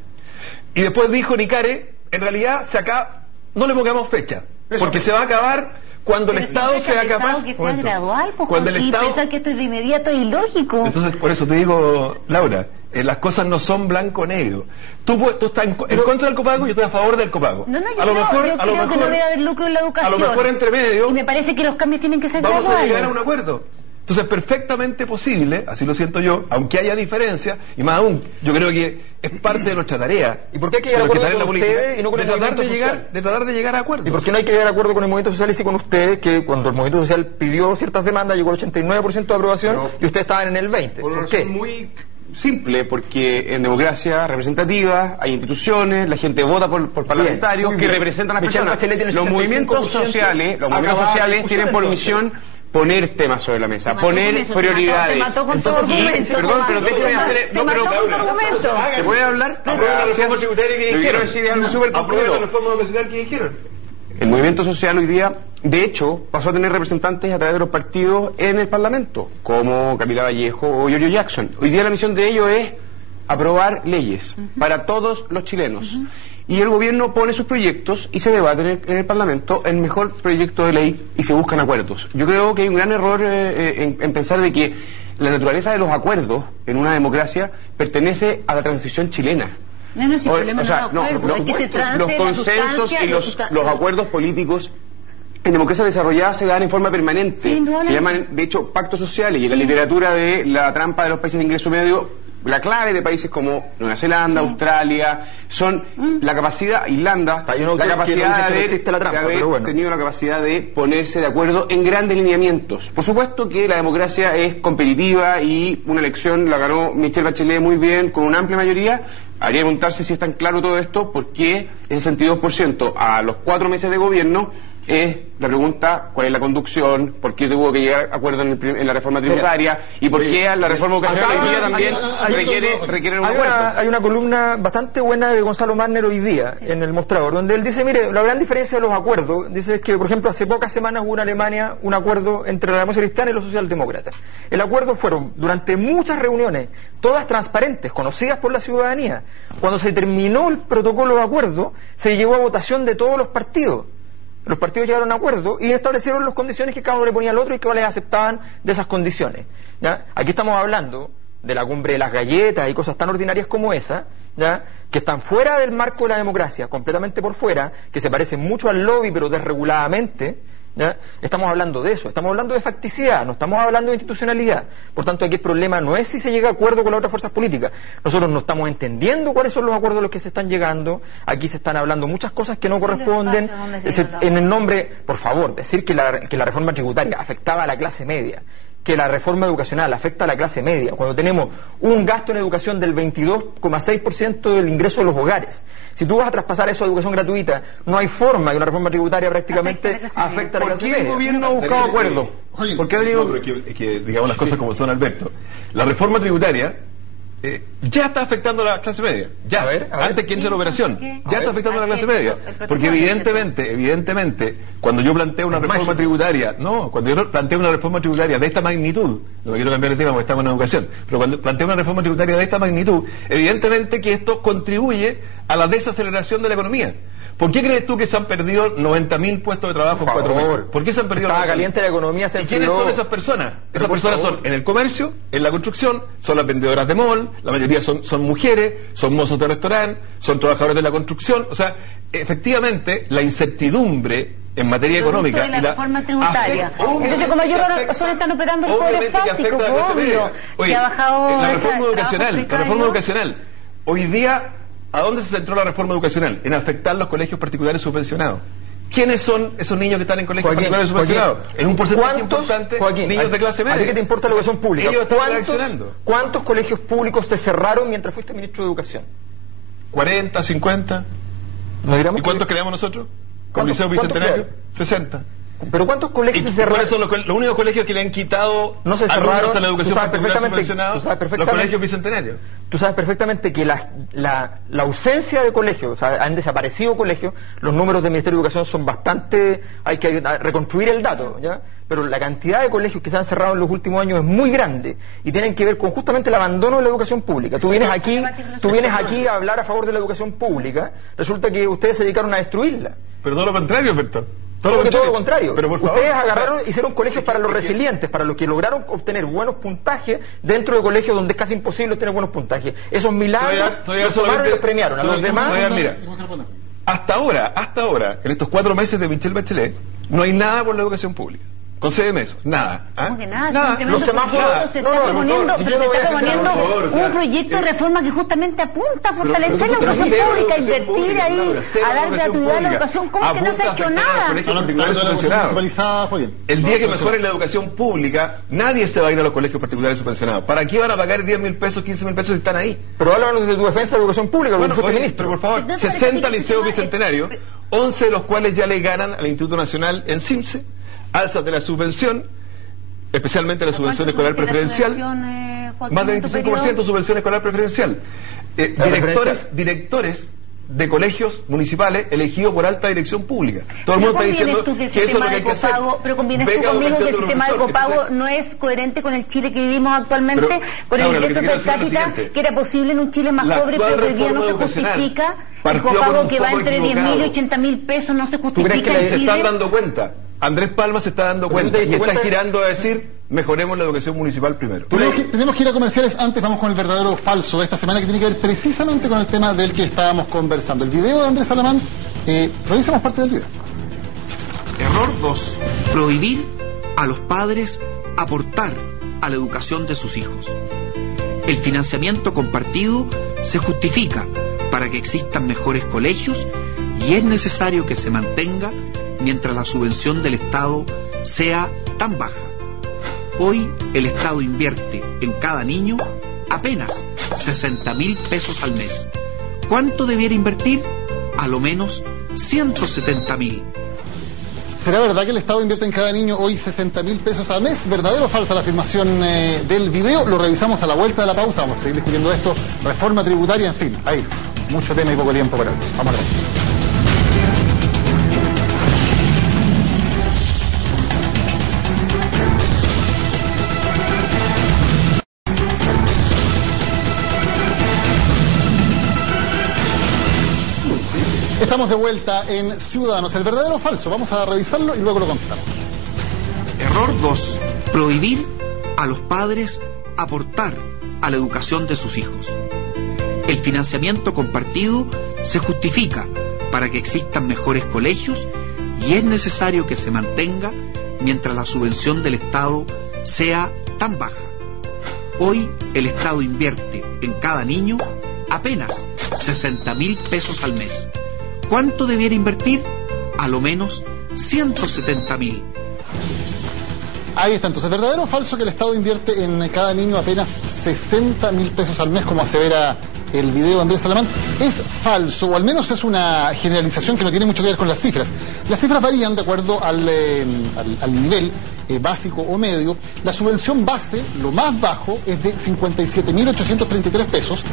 Y después dijo Nicare, en realidad se acaba, no le pongamos fecha, porque se va a acabar cuando el Estado sea capaz... que sea gradual, cuando el Estado... pensar que esto es de inmediato es ilógico. Entonces, por eso te digo, Laura, las cosas no son blanco-negro. Tú estás en contra del copago y yo estoy a favor del copago. No, yo creo que no debe haber lucro en la educación. A lo mejor entre medio... Y me parece que los cambios tienen que ser graduales. Vamos a llegar a un graduales. acuerdo. Entonces, perfectamente posible, así lo siento yo, aunque haya diferencia, y más aún, yo creo que es parte de nuestra tarea. ¿Y por qué hay que llegar a acuerdo con ustedes y no con el movimiento social? De tratar de llegar a acuerdos. ¿Y por qué no hay que llegar a acuerdo con el movimiento social y sí con ustedes, que cuando el movimiento social pidió ciertas demandas llegó al 89% de aprobación y ustedes estaban en el 20%? ¿Por qué? Muy simple, porque en democracia representativa hay instituciones, la gente vota por parlamentarios que representan a las personas. Los movimientos sociales tienen por misión poner temas sobre la mesa, poner prioridades. Perdón, pero déjeme hacer... ¿Se puede hablar? Gracias. Yo quiero decir algo súper concreto. El movimiento social hoy día, de hecho, pasó a tener representantes a través de los partidos en el Parlamento, como Camila Vallejo o Giorgio Jackson. Hoy día la misión de ellos es aprobar leyes para todos los chilenos. Y el gobierno pone sus proyectos y se debate en el Parlamento el mejor proyecto de ley y se buscan acuerdos. Yo creo que hay un gran error en pensar de que la naturaleza de los acuerdos en una democracia pertenece a la transición chilena. Los consensos y los acuerdos políticos en democracia desarrollada se dan en forma permanente. Se llaman, de hecho, pactos sociales, y en la literatura de la trampa de los países de ingreso medio, la clave de países como Nueva Zelanda, Australia, son la capacidad, Irlanda, la capacidad de haber tenido la capacidad de ponerse de acuerdo en grandes lineamientos. Por supuesto que la democracia es competitiva y una elección la ganó Michelle Bachelet muy bien, con una amplia mayoría. Habría que preguntarse si es tan claro todo esto, porque ese 62% a los 4 meses de gobierno es la pregunta: ¿cuál es la conducción? ¿Por qué tuvo que llegar a acuerdo en la reforma tributaria? ¿Y por qué la reforma educacional hoy día también requiere un acuerdo? Hay una columna bastante buena de Gonzalo Marner hoy día en El Mostrador, donde él dice, mire, la gran diferencia de los acuerdos, dice, es que, por ejemplo, hace pocas semanas hubo en Alemania un acuerdo entre la democracia cristiana y los socialdemócratas. El acuerdo fueron, durante muchas reuniones, todas transparentes, conocidas por la ciudadanía. Cuando se terminó el protocolo de acuerdo, se llevó a votación de todos los partidos. Los partidos llegaron a acuerdo y establecieron las condiciones que cada uno le ponía al otro y que les aceptaban de esas condiciones. ¿Ya? Aquí estamos hablando de la cumbre de las galletas y cosas tan ordinarias como esa, ¿ya? Que están fuera del marco de la democracia, completamente por fuera, que se parecen mucho al lobby pero desreguladamente. ¿Ya? Estamos hablando de eso, estamos hablando de facticidad, no estamos hablando de institucionalidad. Por tanto, aquí el problema no es si se llega a acuerdo con las otras fuerzas políticas. Nosotros no estamos entendiendo cuáles son los acuerdos a los que se están llegando. Aquí se están hablando muchas cosas que no corresponden. En el nombre, por favor, decir que la reforma tributaria afectaba a la clase media, que la reforma educacional afecta a la clase media, cuando tenemos un gasto en educación del 22,6% del ingreso de los hogares. Si tú vas a traspasar eso a educación gratuita, no hay forma que una reforma tributaria prácticamente afecte a la clase media. ¿Por qué el gobierno ha buscado acuerdo? ¿Por qué digo? Es que digamos las cosas como son, Alberto. La reforma tributaria ya está afectando a la clase media. Ya, antes que entre la operación, ya está afectando a la clase media. Porque evidentemente, cuando yo planteo una reforma tributaria, de esta magnitud, no me quiero cambiar de tema porque estamos en educación, pero cuando planteo una reforma tributaria de esta magnitud, evidentemente que esto contribuye a la desaceleración de la economía. ¿Por qué crees tú que se han perdido 90.000 puestos de trabajo en 4 meses? ¿Por qué se han perdido? Estaba caliente la economía, se enfrió. ¿Y quiénes son esas personas? Esas personas son en el comercio, en la construcción, son las vendedoras de mall, la mayoría son mujeres, son mozos de restaurante, son trabajadores de la construcción. O sea, efectivamente, la incertidumbre en materia económica y la reforma tributaria. Entonces, como ellos solo están operando el pobre fáctico, obvio. Se ha bajado la reforma educacional. Hoy día, ¿a dónde se centró la reforma educacional? En afectar los colegios particulares subvencionados. ¿Quiénes son esos niños que están en colegios particulares subvencionados? En un porcentaje importante, niños de clase media. ¿A ti qué te importa la educación pública? Ellos están reaccionando. ¿Cuántos colegios públicos se cerraron mientras fuiste ministro de Educación? 40, 50. ¿Y cuántos creamos nosotros? ¿Con Liceo Bicentenario? 60. ¿Pero cuántos colegios se cerraron? ¿Cuáles son los únicos colegios que le han quitado no se cerraron, alumnos a la educación particular subvencionados? Los colegios bicentenarios. Tú sabes perfectamente que la ausencia de colegios, o sea, han desaparecido colegios, los números del Ministerio de Educación son bastante, hay que reconstruir el dato, ¿ya? Pero la cantidad de colegios que se han cerrado en los últimos años es muy grande y tienen que ver con justamente el abandono de la educación pública. Tú vienes aquí a hablar a favor de la educación pública, resulta que ustedes se dedicaron a destruirla. Pero todo lo contrario, Alberto. Todo lo contrario. Pero por favor, ustedes agarraron, hicieron colegios para los resilientes, para los que lograron obtener buenos puntajes dentro de colegios donde es casi imposible obtener buenos puntajes. Esos milagros los tomaron y los premiaron. A los demás... Mira, hasta ahora, en estos 4 meses de Michelle Bachelet, no hay nada por la educación pública. Concédeme eso, nada. ¿Cómo que nada? Los semáforos se está proponiendo un proyecto de reforma que justamente apunta a fortalecer la educación pública, a invertir ahí, a dar gratuidad a la educación. ¿Cómo que no se ha hecho nada? El día que mejoren la educación pública, nadie se va a ir a los colegios particulares subvencionados. ¿Para qué van a pagar 10.000 pesos, 15.000 pesos si están ahí? Pero háblanos de tu defensa de la educación pública, pero por favor, 60 liceos bicentenarios, 11 de los cuales ya le ganan al Instituto Nacional en CIMSE, alzas de la subvención, especialmente la subvención escolar preferencial, más del 25% subvención escolar preferencial. Directores de colegios municipales elegidos por alta dirección pública. Todo el mundo está diciendo que eso es lo que hay que hacer. Pero convienes tú conmigo que el sistema de copago no es coherente con el Chile que vivimos actualmente, con el ingreso per cápita que era posible en un Chile más pobre, pero hoy día no se justifica. El copago que va entre 10.000 y 80.000 pesos no se justifica. ¿Tú crees que se están dando cuenta? Andrés Palma se está dando cuenta y está girando a decir: mejoremos la educación municipal primero. Tenemos que ir a comerciales. Antes vamos con el verdadero o falso de esta semana, que tiene que ver precisamente con el tema del que estábamos conversando. El video de Andrés Salamán, revisamos parte del video. Error 2. Prohibir a los padres aportar a la educación de sus hijos. El financiamiento compartido se justifica para que existan mejores colegios y es necesario que se mantenga mientras la subvención del Estado sea tan baja. Hoy el Estado invierte en cada niño apenas 60.000 pesos al mes. ¿Cuánto debiera invertir? A lo menos 170.000. ¿Será verdad que el Estado invierte en cada niño hoy 60.000 pesos al mes? ¿Verdadero o falsa la afirmación del video? Lo revisamos a la vuelta de la pausa. Vamos a seguir discutiendo esto. Reforma tributaria, en fin. Ahí, mucho tema y poco tiempo para hoy. Vamos a ver. Estamos de vuelta en Ciudadanos. ¿El verdadero o falso? Vamos a revisarlo y luego lo contestamos. Error 2. Prohibir a los padres aportar a la educación de sus hijos. El financiamiento compartido se justifica para que existan mejores colegios y es necesario que se mantenga mientras la subvención del Estado sea tan baja. Hoy el Estado invierte en cada niño apenas 60.000 pesos al mes. ¿Cuánto debiera invertir? A lo menos 170.000. Ahí está, entonces, ¿verdadero o falso que el Estado invierte en cada niño apenas 60.000 pesos al mes, como asevera el video de Andrés Salamán? Es falso, o al menos es una generalización que no tiene mucho que ver con las cifras. Las cifras varían de acuerdo al nivel básico o medio, la subvención base, lo más bajo, es de 57.833 pesos,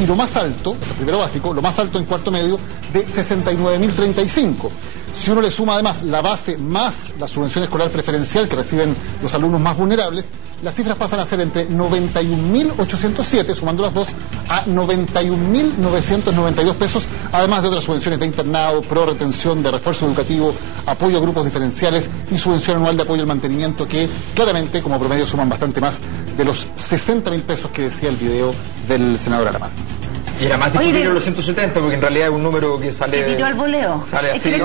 y lo más alto, el primero básico, lo más alto en cuarto medio, de 69.035. Si uno le suma además la base más la subvención escolar preferencial que reciben los alumnos más vulnerables, las cifras pasan a ser entre 91.807, sumando las dos, a 91.992 pesos, además de otras subvenciones de internado, pro retención, de refuerzo educativo, apoyo a grupos diferenciales y subvención anual de apoyo al mantenimiento, que claramente como promedio suman bastante más de los 60.000 pesos que decía el video del senador Alamán. Y era más difícil los 170, porque en realidad es un número que sale... ¿Se tiró al voleo? Sale así. Es que le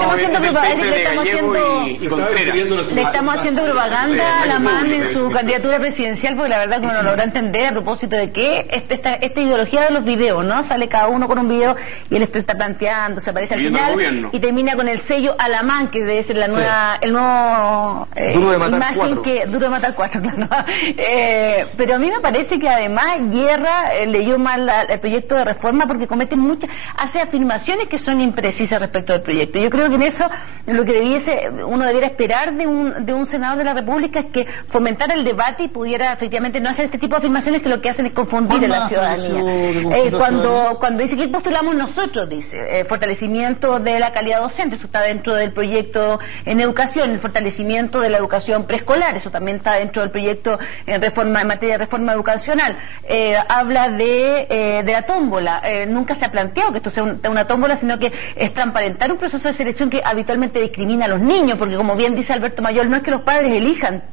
estamos haciendo propaganda a Alamán en su candidatura presidencial, porque la verdad que uno no logra entender a propósito de que esta ideología de los videos, ¿no? Sale cada uno con un video y él está planteando, se aparece al final y termina con el sello Alamán, que debe ser la nueva, el nuevo Duro de Matar imagen 4. que Duro de Matar 4, claro. Pero a mí me parece que además Guerra leyó mal el proyecto de reforma, porque hace afirmaciones que son imprecisas respecto al proyecto. Yo creo que en eso lo que uno debiera esperar de un senador de la República es que fomentara el debate y pudiera efectivamente no hacer este tipo de afirmaciones que lo que hacen es confundir a la ciudadanía. Cuando dice que postulamos nosotros, dice fortalecimiento de la calidad docente, eso está dentro del proyecto en educación, el fortalecimiento de la educación preescolar, eso también está dentro del proyecto en materia de reforma educacional. Habla de la tómbola. Nunca se ha planteado que esto sea una tómbola, sino que es transparentar un proceso de selección que habitualmente discrimina a los niños, porque como bien dice Alberto Mayor, no es que los padres elijan,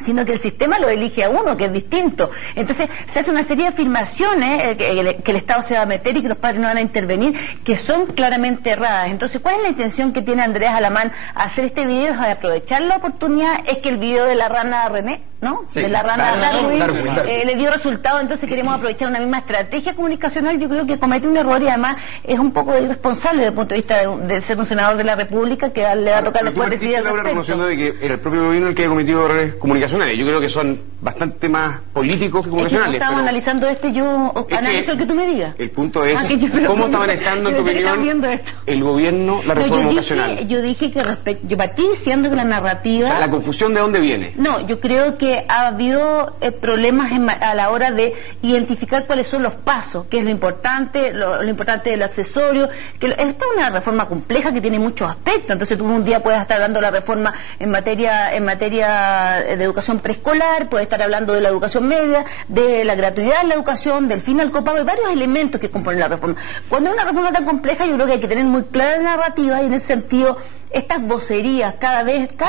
sino que el sistema lo elige a uno, que es distinto. Entonces se hace una serie de afirmaciones que el Estado se va a meter y que los padres no van a intervenir, que son claramente erradas. Entonces, ¿cuál es la intención que tiene Andrés Alamán a hacer este video? ¿Es aprovechar la oportunidad? Es que el video de la rana René, ¿no? Sí, de la rana Darwin Darwin. Le dio resultado, entonces queremos aprovechar una misma estrategia comunicacional. Yo creo que comete un error y además es un poco irresponsable desde el punto de vista de ser un senador de la República, que le va a tocar después decidir al respecto. Reconociendo de que era el propio gobierno el que ha cometido errores comunicacionales. Yo creo que son bastante más políticos que comunicacionales. Estamos analizando esto y yo analizo el que tú me digas. El punto es cómo está manejando, en tu opinión, el gobierno la reforma educacional. Yo dije que yo partí diciendo que la narrativa... O sea, ¿la confusión de dónde viene? No, yo creo que ha habido problemas a la hora de identificar cuáles son los pasos, qué es lo importante de lo accesorio. Esta es una reforma compleja que tiene muchos aspectos, entonces tú un día puedes estar hablando de la reforma en materia de educación preescolar, puedes estar hablando de la educación media, de la gratuidad en la educación, del fin al copago, hay varios elementos que componen la reforma. Cuando es una reforma tan compleja, yo creo que hay que tener muy clara la narrativa, y en ese sentido estas vocerías, cada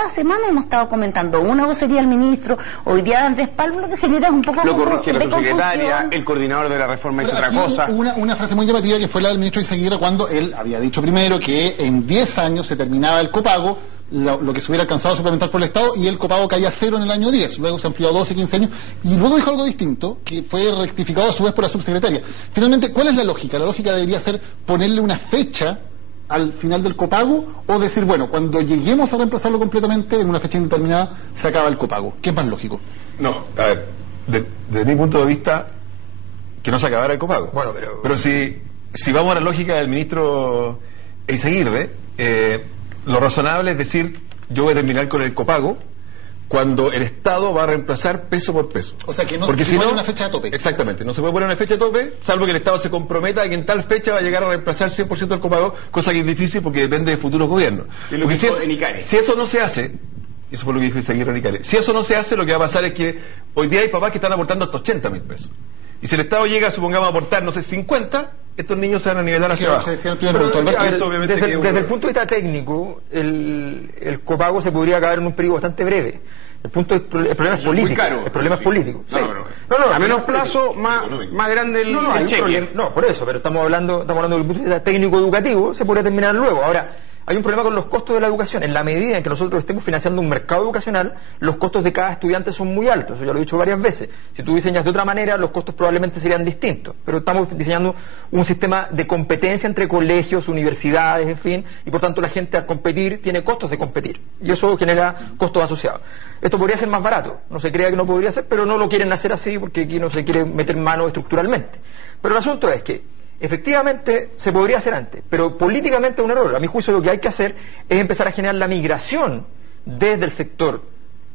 semana hemos estado comentando una vocería al ministro, hoy día de Andrés Palma, lo que genera es un poco lo corrige la subsecretaria, confusión. el coordinador de la reforma dice otra cosa. Una frase muy llamativa que fue la del ministro Izaguirre, cuando él había dicho primero que en 10 años se terminaba el copago, lo que se hubiera alcanzado a suplementar por el Estado, y el copago caía a 0 en el año 10, luego se amplió a 12, 15 años, y luego dijo algo distinto, que fue rectificado a su vez por la subsecretaria. Finalmente, ¿cuál es la lógica? La lógica debería ser ponerle una fecha al final del copago, o decir, bueno, cuando lleguemos a reemplazarlo completamente en una fecha indeterminada se acaba el copago. ¿Qué es más lógico? No, a ver, desde mi punto de vista, que no se acabara el copago. Bueno, pero si vamos a la lógica del ministro Izaguirre, lo razonable es decir, yo voy a terminar con el copago cuando el Estado va a reemplazar peso por peso. O sea, que no porque se si puede no, una fecha de tope. Exactamente, no se puede poner una fecha de tope, salvo que el Estado se comprometa a que en tal fecha va a llegar a reemplazar 100% del copago, cosa que es difícil porque depende de futuros gobiernos. Porque si eso no se hace, eso fue lo que dijo Izaguirre en Icare, si eso no se hace, lo que va a pasar es que hoy día hay papás que están aportando hasta 80.000 pesos. Y si el Estado llega, supongamos, a aportar, no sé, 50, estos niños se van a nivelar hacia abajo. Desde el punto de vista técnico, el copago se podría acabar en un periodo bastante breve. El problema es político. El problema es político. A menos plazo, más grande el cheque. No, por eso, pero estamos hablando del punto de vista técnico educativo, se podría terminar luego. Ahora, hay un problema con los costos de la educación. En la medida en que nosotros estemos financiando un mercado educacional, los costos de cada estudiante son muy altos. Eso ya lo he dicho varias veces. Si tú diseñas de otra manera, los costos probablemente serían distintos. Pero estamos diseñando un sistema de competencia entre colegios, universidades, en fin, y por tanto la gente al competir tiene costos de competir. Y eso genera costos asociados. Esto podría ser más barato. No se crea que no podría ser, pero no lo quieren hacer así porque aquí no se quiere meter mano estructuralmente. Pero el asunto es que efectivamente se podría hacer antes, pero políticamente es un error. A mi juicio lo que hay que hacer es empezar a generar la migración desde el sector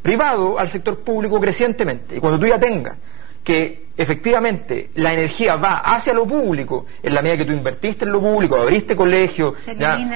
privado al sector público crecientemente. Y cuando tú ya tengas que efectivamente la energía va hacia lo público, en la medida que tú invertiste en lo público, abriste colegios,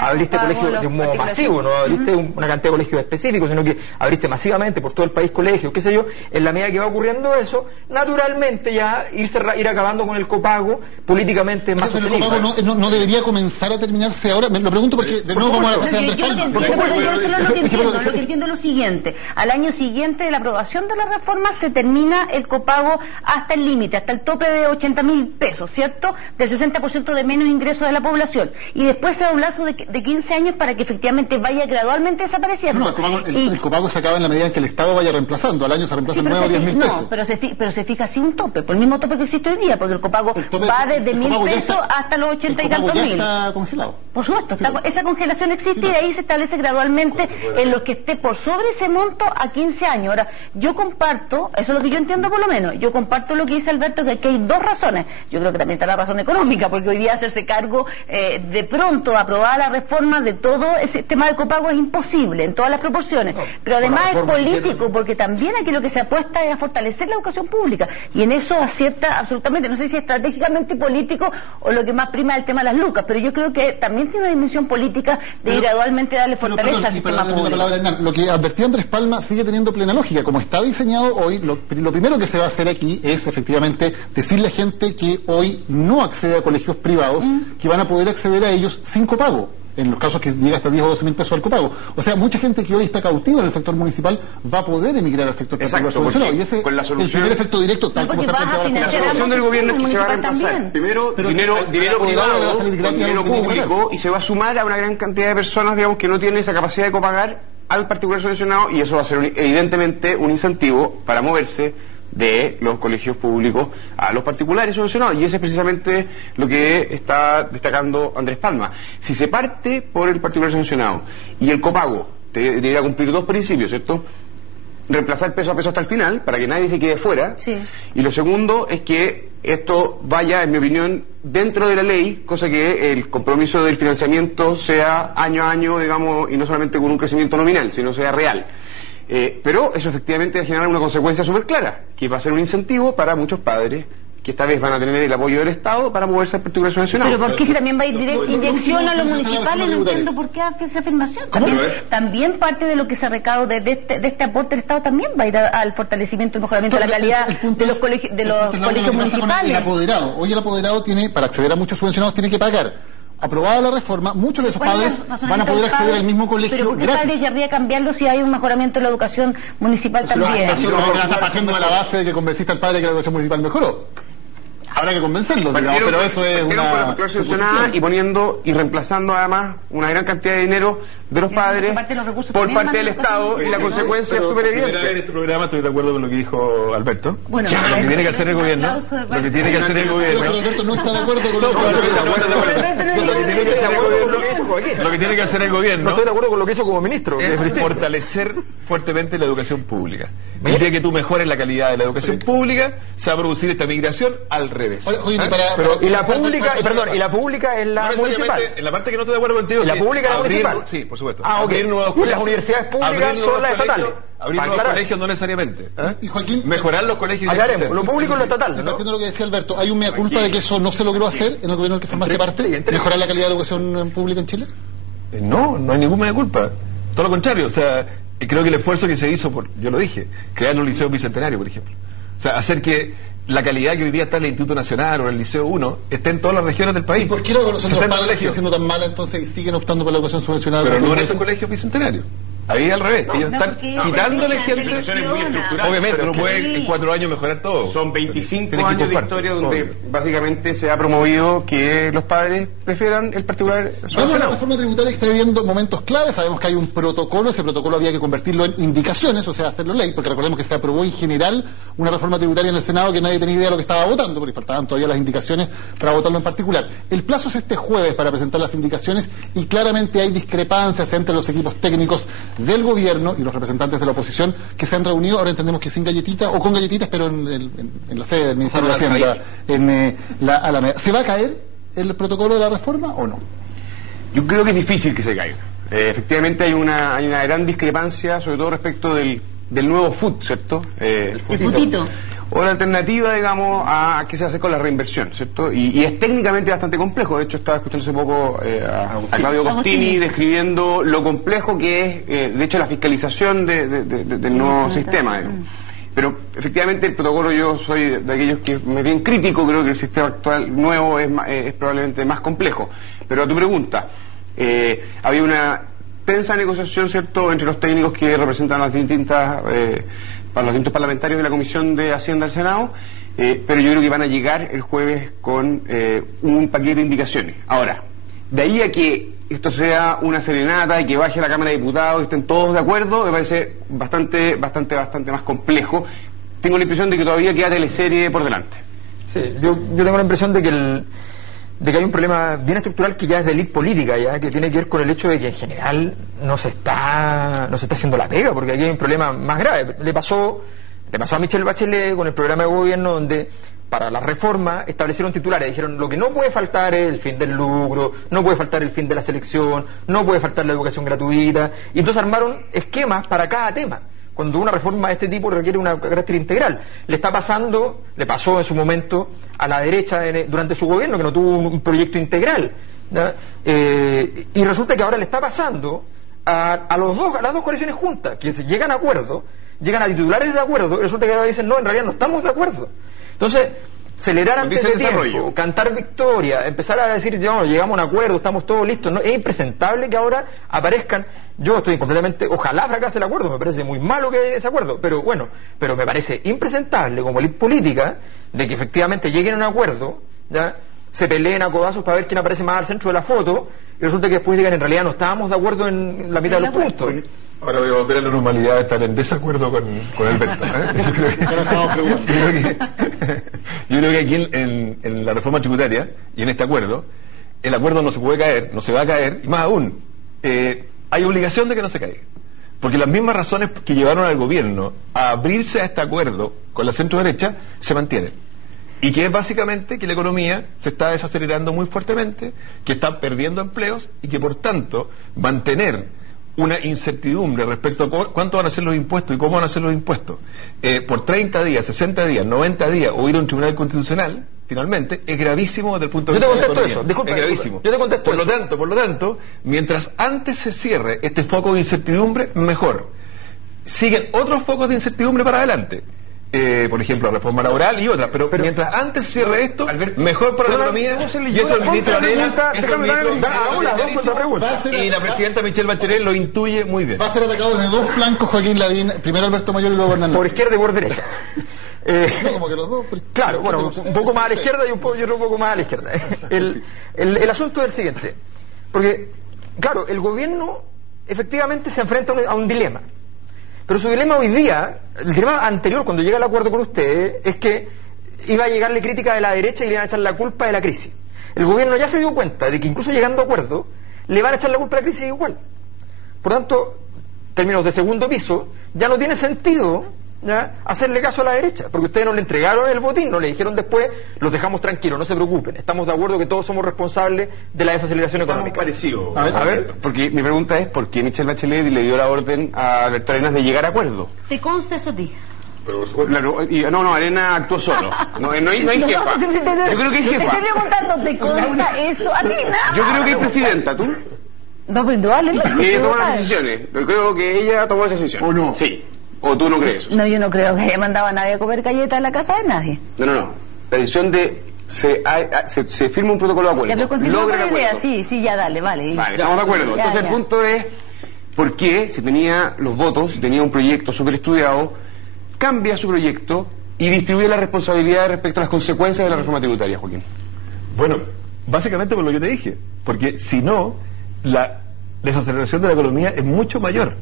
abriste colegios de un modo masivo, no abriste una cantidad de colegios específicos, sino que abriste masivamente por todo el país colegios, qué sé yo, en la medida que va ocurriendo eso, naturalmente ya ir acabando con el copago políticamente más sostenible. ¿El copago no debería comenzar a terminarse ahora? Me lo pregunto porque de nuevo vamos a la frase de Andrés Palma. Lo que entiendo es lo siguiente: al año siguiente de la aprobación de la reforma se termina el copago hasta el límite, hasta el tope de 80.000 pesos, ¿cierto? Del 60% de menos ingresos de la población. Y después se da un lazo de 15 años para que efectivamente vaya gradualmente desapareciendo. El copago se acaba en la medida en que el Estado vaya reemplazando. Al año se reemplazan 9 o 10.000 pesos. No, pero se fija así un tope, por el mismo tope que existe hoy día, porque el copago va desde 1.000 pesos hasta los 80 y tantos mil. Está congelado. Por supuesto, esa congelación existe y de ahí se establece gradualmente en lo que esté por sobre ese monto a 15 años. Ahora, yo comparto, eso es lo que yo entiendo por lo menos, yo comparto lo que dice Alberto, que aquí hay dos razones. Yo creo que también está la razón económica, porque hoy día hacerse cargo de pronto, aprobada la reforma de todo ese sistema de copago es imposible en todas las proporciones. Pero además es político, porque también aquí lo que se apuesta es a fortalecer la educación pública. Y en eso acierta absolutamente, no sé si estratégicamente político o lo que más prima es el tema de las lucas, pero yo creo que también tiene una dimensión política de ir gradualmente darle fortaleza al sistema público. Lo que advertía Andrés Palma sigue teniendo plena lógica. Como está diseñado hoy, lo primero que se va a hacer aquí es efectivamente decirle a gente que hoy no accede a colegios privados que van a poder acceder a ellos sin copago, en los casos que llega hasta 10 o 12 mil pesos al copago. O sea, mucha gente que hoy está cautiva en el sector municipal va a poder emigrar al sector particular subvencionado. Y ese es el primer efecto directo, tal como se ha planteado la solución del gobierno, es que se va a reemplazar primero dinero privado, dinero público, y se va a sumar a una gran cantidad de personas, digamos, que no tienen esa capacidad de copagar al particular subvencionado, y eso va a ser evidentemente un incentivo para moverse de los colegios públicos a los particulares subvencionados, y ese es precisamente lo que está destacando Andrés Palma. Si se parte por el particular subvencionado y el copago debería cumplir dos principios, ¿cierto? Reemplazar peso a peso hasta el final, para que nadie se quede fuera, sí. Y lo segundo es que esto vaya, en mi opinión, dentro de la ley, cosa que el compromiso del financiamiento sea año a año, digamos, y no solamente con un crecimiento nominal, sino sea real. Pero eso efectivamente va a generar una consecuencia súper clara, que va a ser un incentivo para muchos padres que esta vez van a tener el apoyo del Estado para moverse al particular subvencionado. Pero ¿por qué si también va a ir directa inyección a los municipales? No entiendo por qué hace esa afirmación. También parte de lo que se recauda de este aporte del Estado también va a ir al fortalecimiento y mejoramiento de la calidad de los colegios municipales. El apoderado. Hoy el apoderado tiene, para acceder a muchos subvencionados, tiene que pagar. Aprobada la reforma, muchos de esos padres van a poder acceder al mismo colegio. Pero ¿por qué padres querría cambiarlo si hay un mejoramiento de la educación municipal también? Está partiendo de la base de que convenciste al padre que la educación municipal mejoró. Habrá que convencerlo, digamos, pero eso es una y poniendo y reemplazando además una gran cantidad de dinero de los padres por parte del Estado, y la consecuencia es súper evidente. En este programa estoy de acuerdo con lo que dijo Alberto. Bueno, lo que tiene que hacer el gobierno, lo que tiene que hacer el gobierno. Alberto no está de acuerdo con lo que tiene que hacer el gobierno. No estoy de acuerdo con lo que hizo como ministro. Es fortalecer fuertemente la educación pública. El día que tú mejores la calidad de la educación pública, se va a producir esta migración al revés. Y la pública es la municipal. En la parte que no estoy de acuerdo contigo. ¿Y la pública es la municipal? Sí, por supuesto. Abrir nuevos colegios. Las universidades públicas son las estatales. Abrir nuevos colegios no necesariamente. Y Joaquín, mejorar los colegios. Hablaremos, lo público y lo estatal. Partiendo de lo que decía Alberto, ¿hay un mea culpa de que eso no se logró hacer en el gobierno del que formaste parte? ¿Mejorar la calidad de la educación pública en Chile? No hay ningún mea culpa. Todo lo contrario, o sea, creo que el esfuerzo que se hizo, yo lo dije, crear un liceo bicentenario, por ejemplo. O sea, hacer que la calidad que hoy día está en el Instituto Nacional o en el Liceo 1 esté en todas las regiones del país. ¿Y por qué la evaluación de los padres sigue siendo tan mala entonces y siguen optando por la educación subvencionada? Pero no en esos colegios bicentenarios. Ahí al revés, ellos están quitándole gente. Obviamente no puede en 4 años mejorar todo. Son 25 años de historia donde básicamente se ha promovido que los padres prefieran el particular subvencionado. La reforma tributaria está viviendo momentos claves. Sabemos que hay un protocolo, ese protocolo había que convertirlo en indicaciones, o sea, hacerlo ley, porque recordemos que se aprobó en general una reforma tributaria en el Senado que nadie tenía idea de lo que estaba votando, porque faltaban todavía las indicaciones para votarlo en particular. El plazo es este jueves para presentar las indicaciones y claramente hay discrepancias entre los equipos técnicos del gobierno y los representantes de la oposición que se han reunido, ahora entendemos que sin galletitas o con galletitas, pero en la sede del Ministerio de Hacienda, en la Alameda. ¿Se va a caer el protocolo de la reforma o no? Yo creo que es difícil que se caiga. Efectivamente hay una gran discrepancia, sobre todo respecto del del nuevo FUT, ¿cierto? El futito. O la alternativa, digamos, a qué se hace con la reinversión, ¿cierto? Y es técnicamente bastante complejo. De hecho, estaba escuchando hace poco a Claudio Agostini describiendo lo complejo que es, de hecho, la fiscalización del nuevo sistema, digamos. Pero efectivamente el protocolo, yo soy de aquellos que me bien crítico, creo que el sistema actual nuevo es probablemente más complejo. Pero a tu pregunta, había una tensa negociación, ¿cierto?, entre los técnicos que representan las distintas para los distintos parlamentarios de la Comisión de Hacienda del Senado, pero yo creo que van a llegar el jueves con un paquete de indicaciones. Ahora, de ahí a que esto sea una serenata y que baje a la Cámara de Diputados y estén todos de acuerdo, me parece bastante más complejo. Tengo la impresión de que todavía queda teleserie por delante. Sí, yo tengo la impresión de que hay un problema bien estructural que ya es de élite política, ya que tiene que ver con el hecho de que en general no se está haciendo la pega, porque aquí hay un problema más grave. Le pasó a Michelle Bachelet con el programa de gobierno, donde para la reforma establecieron titulares, dijeron lo que no puede faltar es el fin del lucro, no puede faltar el fin de la selección, no puede faltar la educación gratuita, y entonces armaron esquemas para cada tema, cuando una reforma de este tipo requiere un carácter integral. Le pasó en su momento a la derecha durante su gobierno, que no tuvo un proyecto integral, y resulta que ahora le está pasando a las dos coaliciones juntas, que llegan a acuerdo, llegan a titulares de acuerdo, y resulta que ahora dicen no, en realidad no estamos de acuerdo. Entonces, acelerar antes de tiempo, cantar victoria, empezar a decir, no, llegamos a un acuerdo, estamos todos listos, no, es impresentable que ahora aparezcan. Yo estoy completamente, ojalá fracase el acuerdo, me parece muy malo que haya ese acuerdo, pero me parece impresentable como élite política de que efectivamente lleguen a un acuerdo, ¿ya?, se peleen a codazos para ver quién aparece más al centro de la foto, y resulta que después digan en realidad no estábamos de acuerdo en la mitad de los puntos. Ahora voy a volver a la normalidad de estar en desacuerdo con Alberto. Yo creo que aquí en la reforma tributaria y en este acuerdo, el acuerdo no se puede caer, no se va a caer, y más aún, hay obligación de que no se caiga. Porque las mismas razones que llevaron al gobierno a abrirse a este acuerdo con la centro derecha se mantienen. Y que es básicamente que la economía se está desacelerando muy fuertemente, que está perdiendo empleos y que por tanto mantener una incertidumbre respecto a cuánto van a ser los impuestos y cómo van a ser los impuestos por 30 días, 60 días, 90 días o ir a un tribunal constitucional finalmente es gravísimo desde el punto de vista de la economía. Eso. Disculpa, es gravísimo. Yo te contesto por lo tanto, mientras antes se cierre este foco de incertidumbre, mejor. Siguen otros focos de incertidumbre para adelante. Por ejemplo, la reforma laboral y otras, pero mientras antes se cierre esto, mejor para la economía, y eso el ministro Arenas, y la presidenta Michelle Bachelet lo intuye muy bien. Va a ser atacado desde dos flancos Joaquín Lavín, primero Alberto Mayor y luego Bernardo. Por izquierda y por derecha. No, como que los dos. Claro, bueno, un poco más a la izquierda y otro un poco más a la izquierda. El asunto es el siguiente, porque, claro, el gobierno efectivamente se enfrenta a un dilema. Pero su dilema hoy día, el dilema anterior cuando llega el acuerdo con usted, es que iba a llegarle crítica de la derecha y le iban a echar la culpa de la crisis. El gobierno ya se dio cuenta de que incluso llegando a acuerdo, le van a echar la culpa de la crisis igual. Por tanto, en términos de segundo piso, ya no tiene sentido, ¿ya?, hacerle caso a la derecha, porque ustedes no le entregaron el botín, no le dijeron después, los dejamos tranquilos, no se preocupen, estamos de acuerdo que todos somos responsables de la desaceleración económica. Parecido. A ver, porque mi pregunta es, ¿por qué Michelle Bachelet le dio la orden a Alberto Arenas de llegar a acuerdo? ¿Te consta eso a ti? No, Arena actuó solo. No hay jefa. Yo creo que hay jefa. Te estoy preguntando, ¿te consta eso a ti? Nada. Yo creo que hay presidenta, ¿tú? No, pero indudablemente. Ella toma las decisiones. Yo creo que ella tomó esa decisión. ¿O no? Sí. ¿O tú no crees eso? No, yo no creo que haya mandado a nadie a comer galletas en la casa de nadie. No. La decisión de... Se firma un protocolo de acuerdo. Ya, pero continúa con la idea. Sí, ya, dale, vale. Vale, estamos de acuerdo. Entonces el punto es, ¿por qué, si tenía los votos, si tenía un proyecto súper estudiado, cambia su proyecto y distribuye la responsabilidad respecto a las consecuencias de la reforma tributaria, Joaquín? Bueno, básicamente por lo que te dije, porque si no, la desaceleración de la economía es mucho mayor.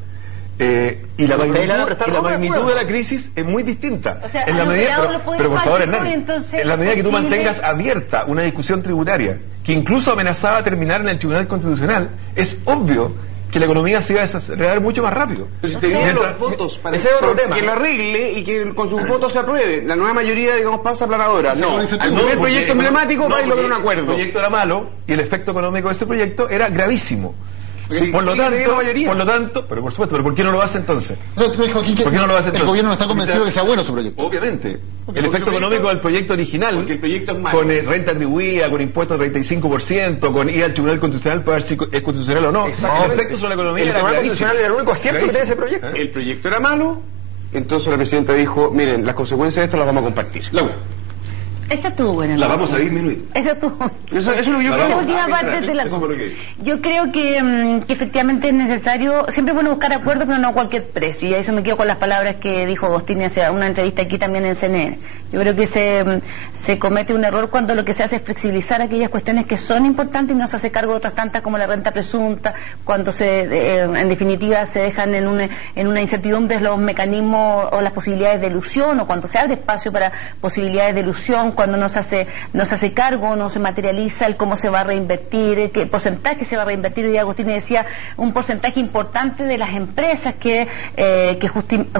Y la magnitud de la crisis es muy distinta. O sea, en la medida, pero por favor, Hernán, en la medida que tú mantengas abierta una discusión tributaria que incluso amenazaba terminar en el Tribunal Constitucional, es obvio que la economía se iba a desacelerar mucho más rápido. Pero si te dieron los votos para que lo arregle y que con sus votos se apruebe, la nueva mayoría, digamos, pasa aplanadora. No, al primer proyecto emblemático va a lograr un acuerdo. El proyecto era malo y el efecto económico de ese proyecto era gravísimo. Sí, por lo tanto, pero por supuesto, pero ¿por qué no lo hace entonces? ¿Por qué no lo hace entonces? El gobierno no está convencido de que sea bueno su proyecto. Obviamente. El efecto económico del proyecto original, porque el proyecto es malo, con renta atribuida, con impuestos del 35%, con ir al Tribunal Constitucional para ver si es constitucional o no. El efecto sobre la economía el Tribunal Constitucional era el único acierto que tenía ese proyecto. El proyecto era malo, entonces la presidenta dijo, miren, las consecuencias de esto las vamos a compartir. Esa estuvo buena. La vamos a disminuir. Esa estuvo. Eso es lo que yo creo. La última parte de la. Yo creo que efectivamente es necesario, siempre es bueno buscar acuerdos, pero no a cualquier precio. Y a eso me quedo con las palabras que dijo Agostini hace una entrevista aquí también en CNN. Yo creo que se comete un error cuando lo que se hace es flexibilizar aquellas cuestiones que son importantes y no se hace cargo de otras tantas como la renta presunta, cuando en definitiva se dejan en una incertidumbre los mecanismos o las posibilidades de elusión, o cuando se abre espacio para posibilidades de elusión, cuando no se hace cargo, no se materializa el cómo se va a reinvertir, qué porcentaje se va a reinvertir. Y Agostini decía un porcentaje importante de las empresas que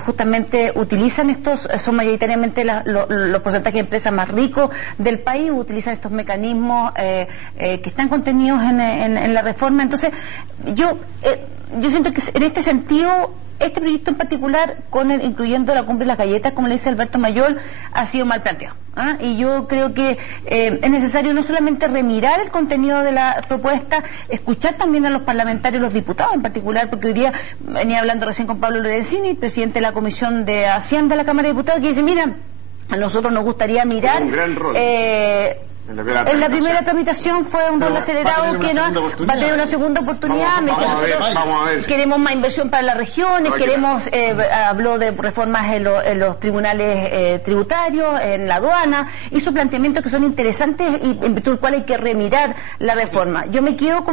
justamente utilizan estos, son mayoritariamente los porcentajes de empresas más ricos del país, utilizan estos mecanismos que están contenidos en la reforma. Entonces yo siento que en este sentido este proyecto en particular, incluyendo la cumbre de las galletas, como le dice Alberto Mayol, ha sido mal planteado. Y yo creo que es necesario no solamente remirar el contenido de la propuesta, escuchar también a los parlamentarios, los diputados en particular, porque hoy día venía hablando recién con Pablo Lorenzini, presidente de la Comisión de Hacienda de la Cámara de Diputados, que dice, mira, a nosotros nos gustaría mirar... Un gran rol. En la primera tramitación fue un rol acelerado que no va a tener una segunda oportunidad. Vamos a ver. Queremos más inversión para las regiones, habló de reformas en los tribunales tributarios, en la aduana, hizo planteamientos que son interesantes y en virtud del cual hay que remirar la reforma. Yo me quedo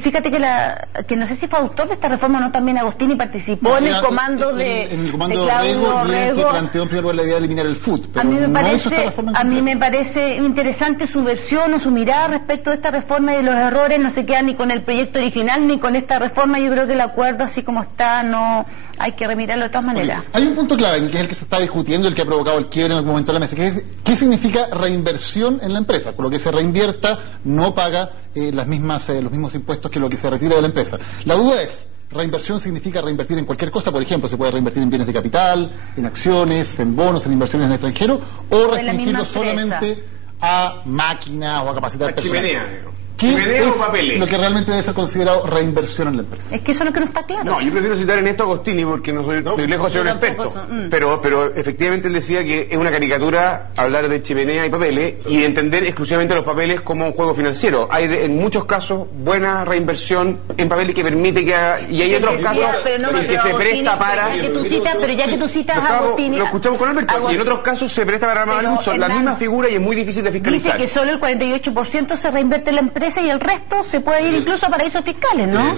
fíjate que no sé si fue autor de esta reforma o no, también Agostini participó en el comando de Claudio Rego, que planteó en primer lugar la idea de eliminar el FUT. A mí me parece interesante su versión o su mirada respecto de esta reforma y de los errores. No se queda ni con el proyecto original ni con esta reforma. Yo creo que el acuerdo así como está no hay que remirarlo de todas maneras. Hay un punto clave que es el que se está discutiendo, el que ha provocado el quiebre en algún momento de la mesa, que es ¿qué significa reinversión en la empresa? Con lo que se reinvierta no paga los mismos impuestos que lo que se retira de la empresa. La duda es, reinversión significa reinvertir en cualquier cosa, por ejemplo, se puede reinvertir en bienes de capital, en acciones, en bonos, en inversiones en el extranjero, o restringirlo solamente a máquinas o a capacidad personal. ¿Qué es lo que realmente debe ser considerado reinversión en la empresa? Es que eso es lo que no está claro. No, yo prefiero citar en esto a Agostini porque estoy lejos de ser un experto. Pero efectivamente él decía que es una caricatura hablar de chimenea y papeles y entender exclusivamente los papeles como un juego financiero. Hay en muchos casos buena reinversión en papeles que permite que haga, y hay otros casos en que se presta para... Pero ya que tú citas a Agostini... Lo escuchamos con Alberto, y en otros casos se presta para son la misma figura y es muy difícil de fiscalizar. Dice que solo el 48% se reinvierte en la empresa y el resto se puede ir incluso a paraísos fiscales, ¿no?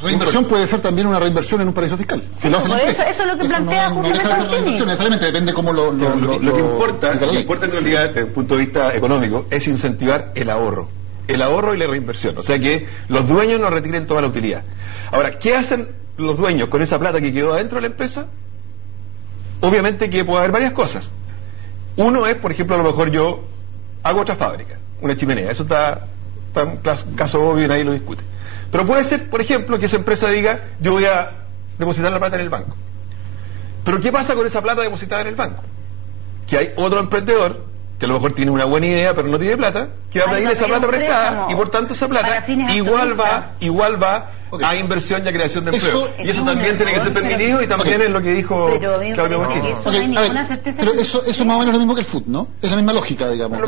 Reinversión puede ser también una reinversión en un paraíso fiscal. Eso es lo que plantea justamente Agostini. Necesariamente depende cómo lo que importa en realidad desde el punto de vista económico es incentivar el ahorro y la reinversión, o sea que los dueños no retiren toda la utilidad. Ahora, ¿qué hacen los dueños con esa plata que quedó adentro de la empresa? Obviamente que puede haber varias cosas. Uno es, por ejemplo, a lo mejor yo hago otra fábrica, una chimenea, eso está un caso obvio y nadie lo discute. Pero puede ser, por ejemplo, que esa empresa diga, yo voy a depositar la plata en el banco. Pero ¿qué pasa con esa plata depositada en el banco? Que hay otro emprendedor que a lo mejor tiene una buena idea pero no tiene plata, que va a pedir esa plata prestada y por tanto esa plata igual va a inversión y a creación de empleo. Y eso también tiene que ser permitido y también es lo que dijo Claudio Agostini. Pero eso es más o menos lo mismo que el FUT, ¿no? Es la misma lógica, digamos.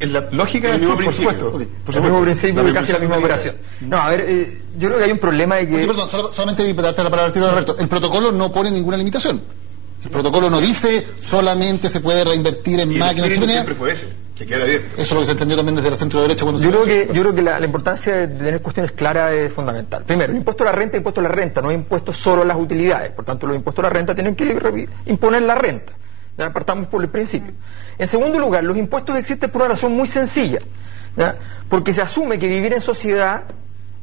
En la lógica del FUT, por supuesto. Por el mismo principio y casi la misma operación. No, a ver, yo creo que hay un problema de que... Perdón, solamente darte la palabra al tiro de Alberto. El protocolo no pone ninguna limitación. El protocolo no dice solamente se puede reinvertir en máquinas chimeneas. Siempre fue ese, que queda bien. Eso es lo que se entendió también desde la centro derecha cuando yo creo que la importancia de tener cuestiones claras es fundamental. Primero, el impuesto a la renta, no es impuesto solo a las utilidades. Por tanto, los impuestos a la renta tienen que imponer la renta. Ya partamos por el principio. En segundo lugar, los impuestos existen por una razón muy sencilla, ¿ya? Porque se asume que vivir en sociedad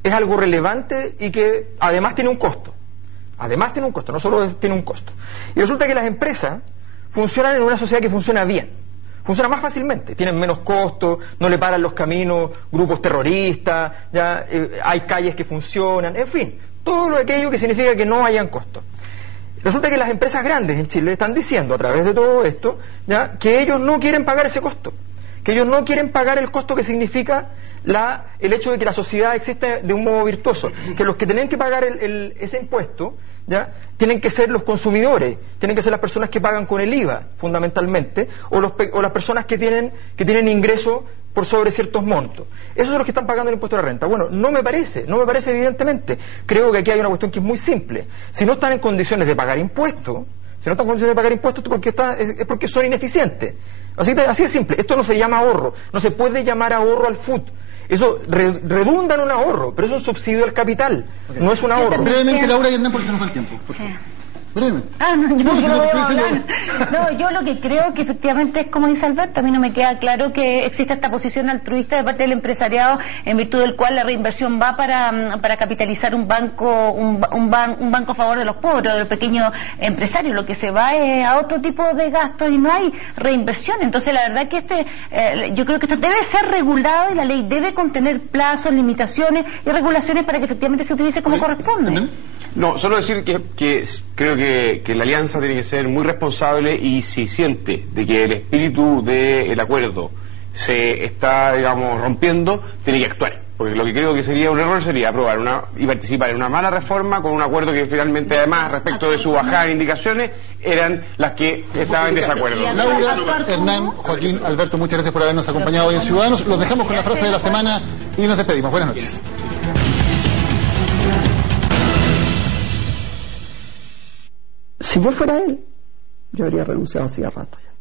es algo relevante y que además tiene un costo. Además tiene un costo, no solo tiene un costo. Y resulta que las empresas funcionan en una sociedad que funciona bien. funciona más fácilmente, tienen menos costos, no le paran los caminos grupos terroristas, ya hay calles que funcionan, en fin, todo lo aquello que significa que no hayan costos. Resulta que las empresas grandes en Chile están diciendo a través de todo esto, ya, que ellos no quieren pagar ese costo, que ellos no quieren pagar el costo que significa el hecho de que la sociedad existe de un modo virtuoso, que los que tienen que pagar ese impuesto, ¿ya?, tienen que ser los consumidores, tienen que ser las personas que pagan con el IVA, fundamentalmente, o las personas que tienen ingresos por sobre ciertos montos. Esos son los que están pagando el impuesto a la renta. Bueno, no me parece evidentemente. Creo que aquí hay una cuestión que es muy simple. Si no están en condiciones de pagar impuestos, es porque son ineficientes. Así es simple. Esto no se llama ahorro, no se puede llamar ahorro al FUT. Eso redunda en un ahorro, pero es un subsidio al capital, no es un ahorro. Brevemente, Laura y Hernán, porque se nos va el tiempo. Sí. Brevemente. No, yo lo que creo que efectivamente es como dice Alberto, a mí no me queda claro que exista esta posición altruista de parte del empresariado en virtud del cual la reinversión va para capitalizar un banco a favor de los pobres, de los pequeños empresarios. Lo que se va es a otro tipo de gastos y no hay reinversión. Entonces la verdad que yo creo que esto debe ser regulado y la ley debe contener plazos, limitaciones y regulaciones para que efectivamente se utilice como corresponde. No, solo decir que creo que la alianza tiene que ser muy responsable y si siente de que el espíritu del acuerdo se está, digamos, rompiendo, tiene que actuar. Porque lo que creo que sería un error sería aprobar y participar en una mala reforma con un acuerdo que finalmente, además, respecto de su bajada de indicaciones, eran las que estaban en desacuerdo. Laura, Hernán, Joaquín, Alberto, muchas gracias por habernos acompañado hoy en Ciudadanos. Los dejamos con la frase de la semana y nos despedimos. Buenas noches. Si yo fuera él, yo habría renunciado hacía rato ya.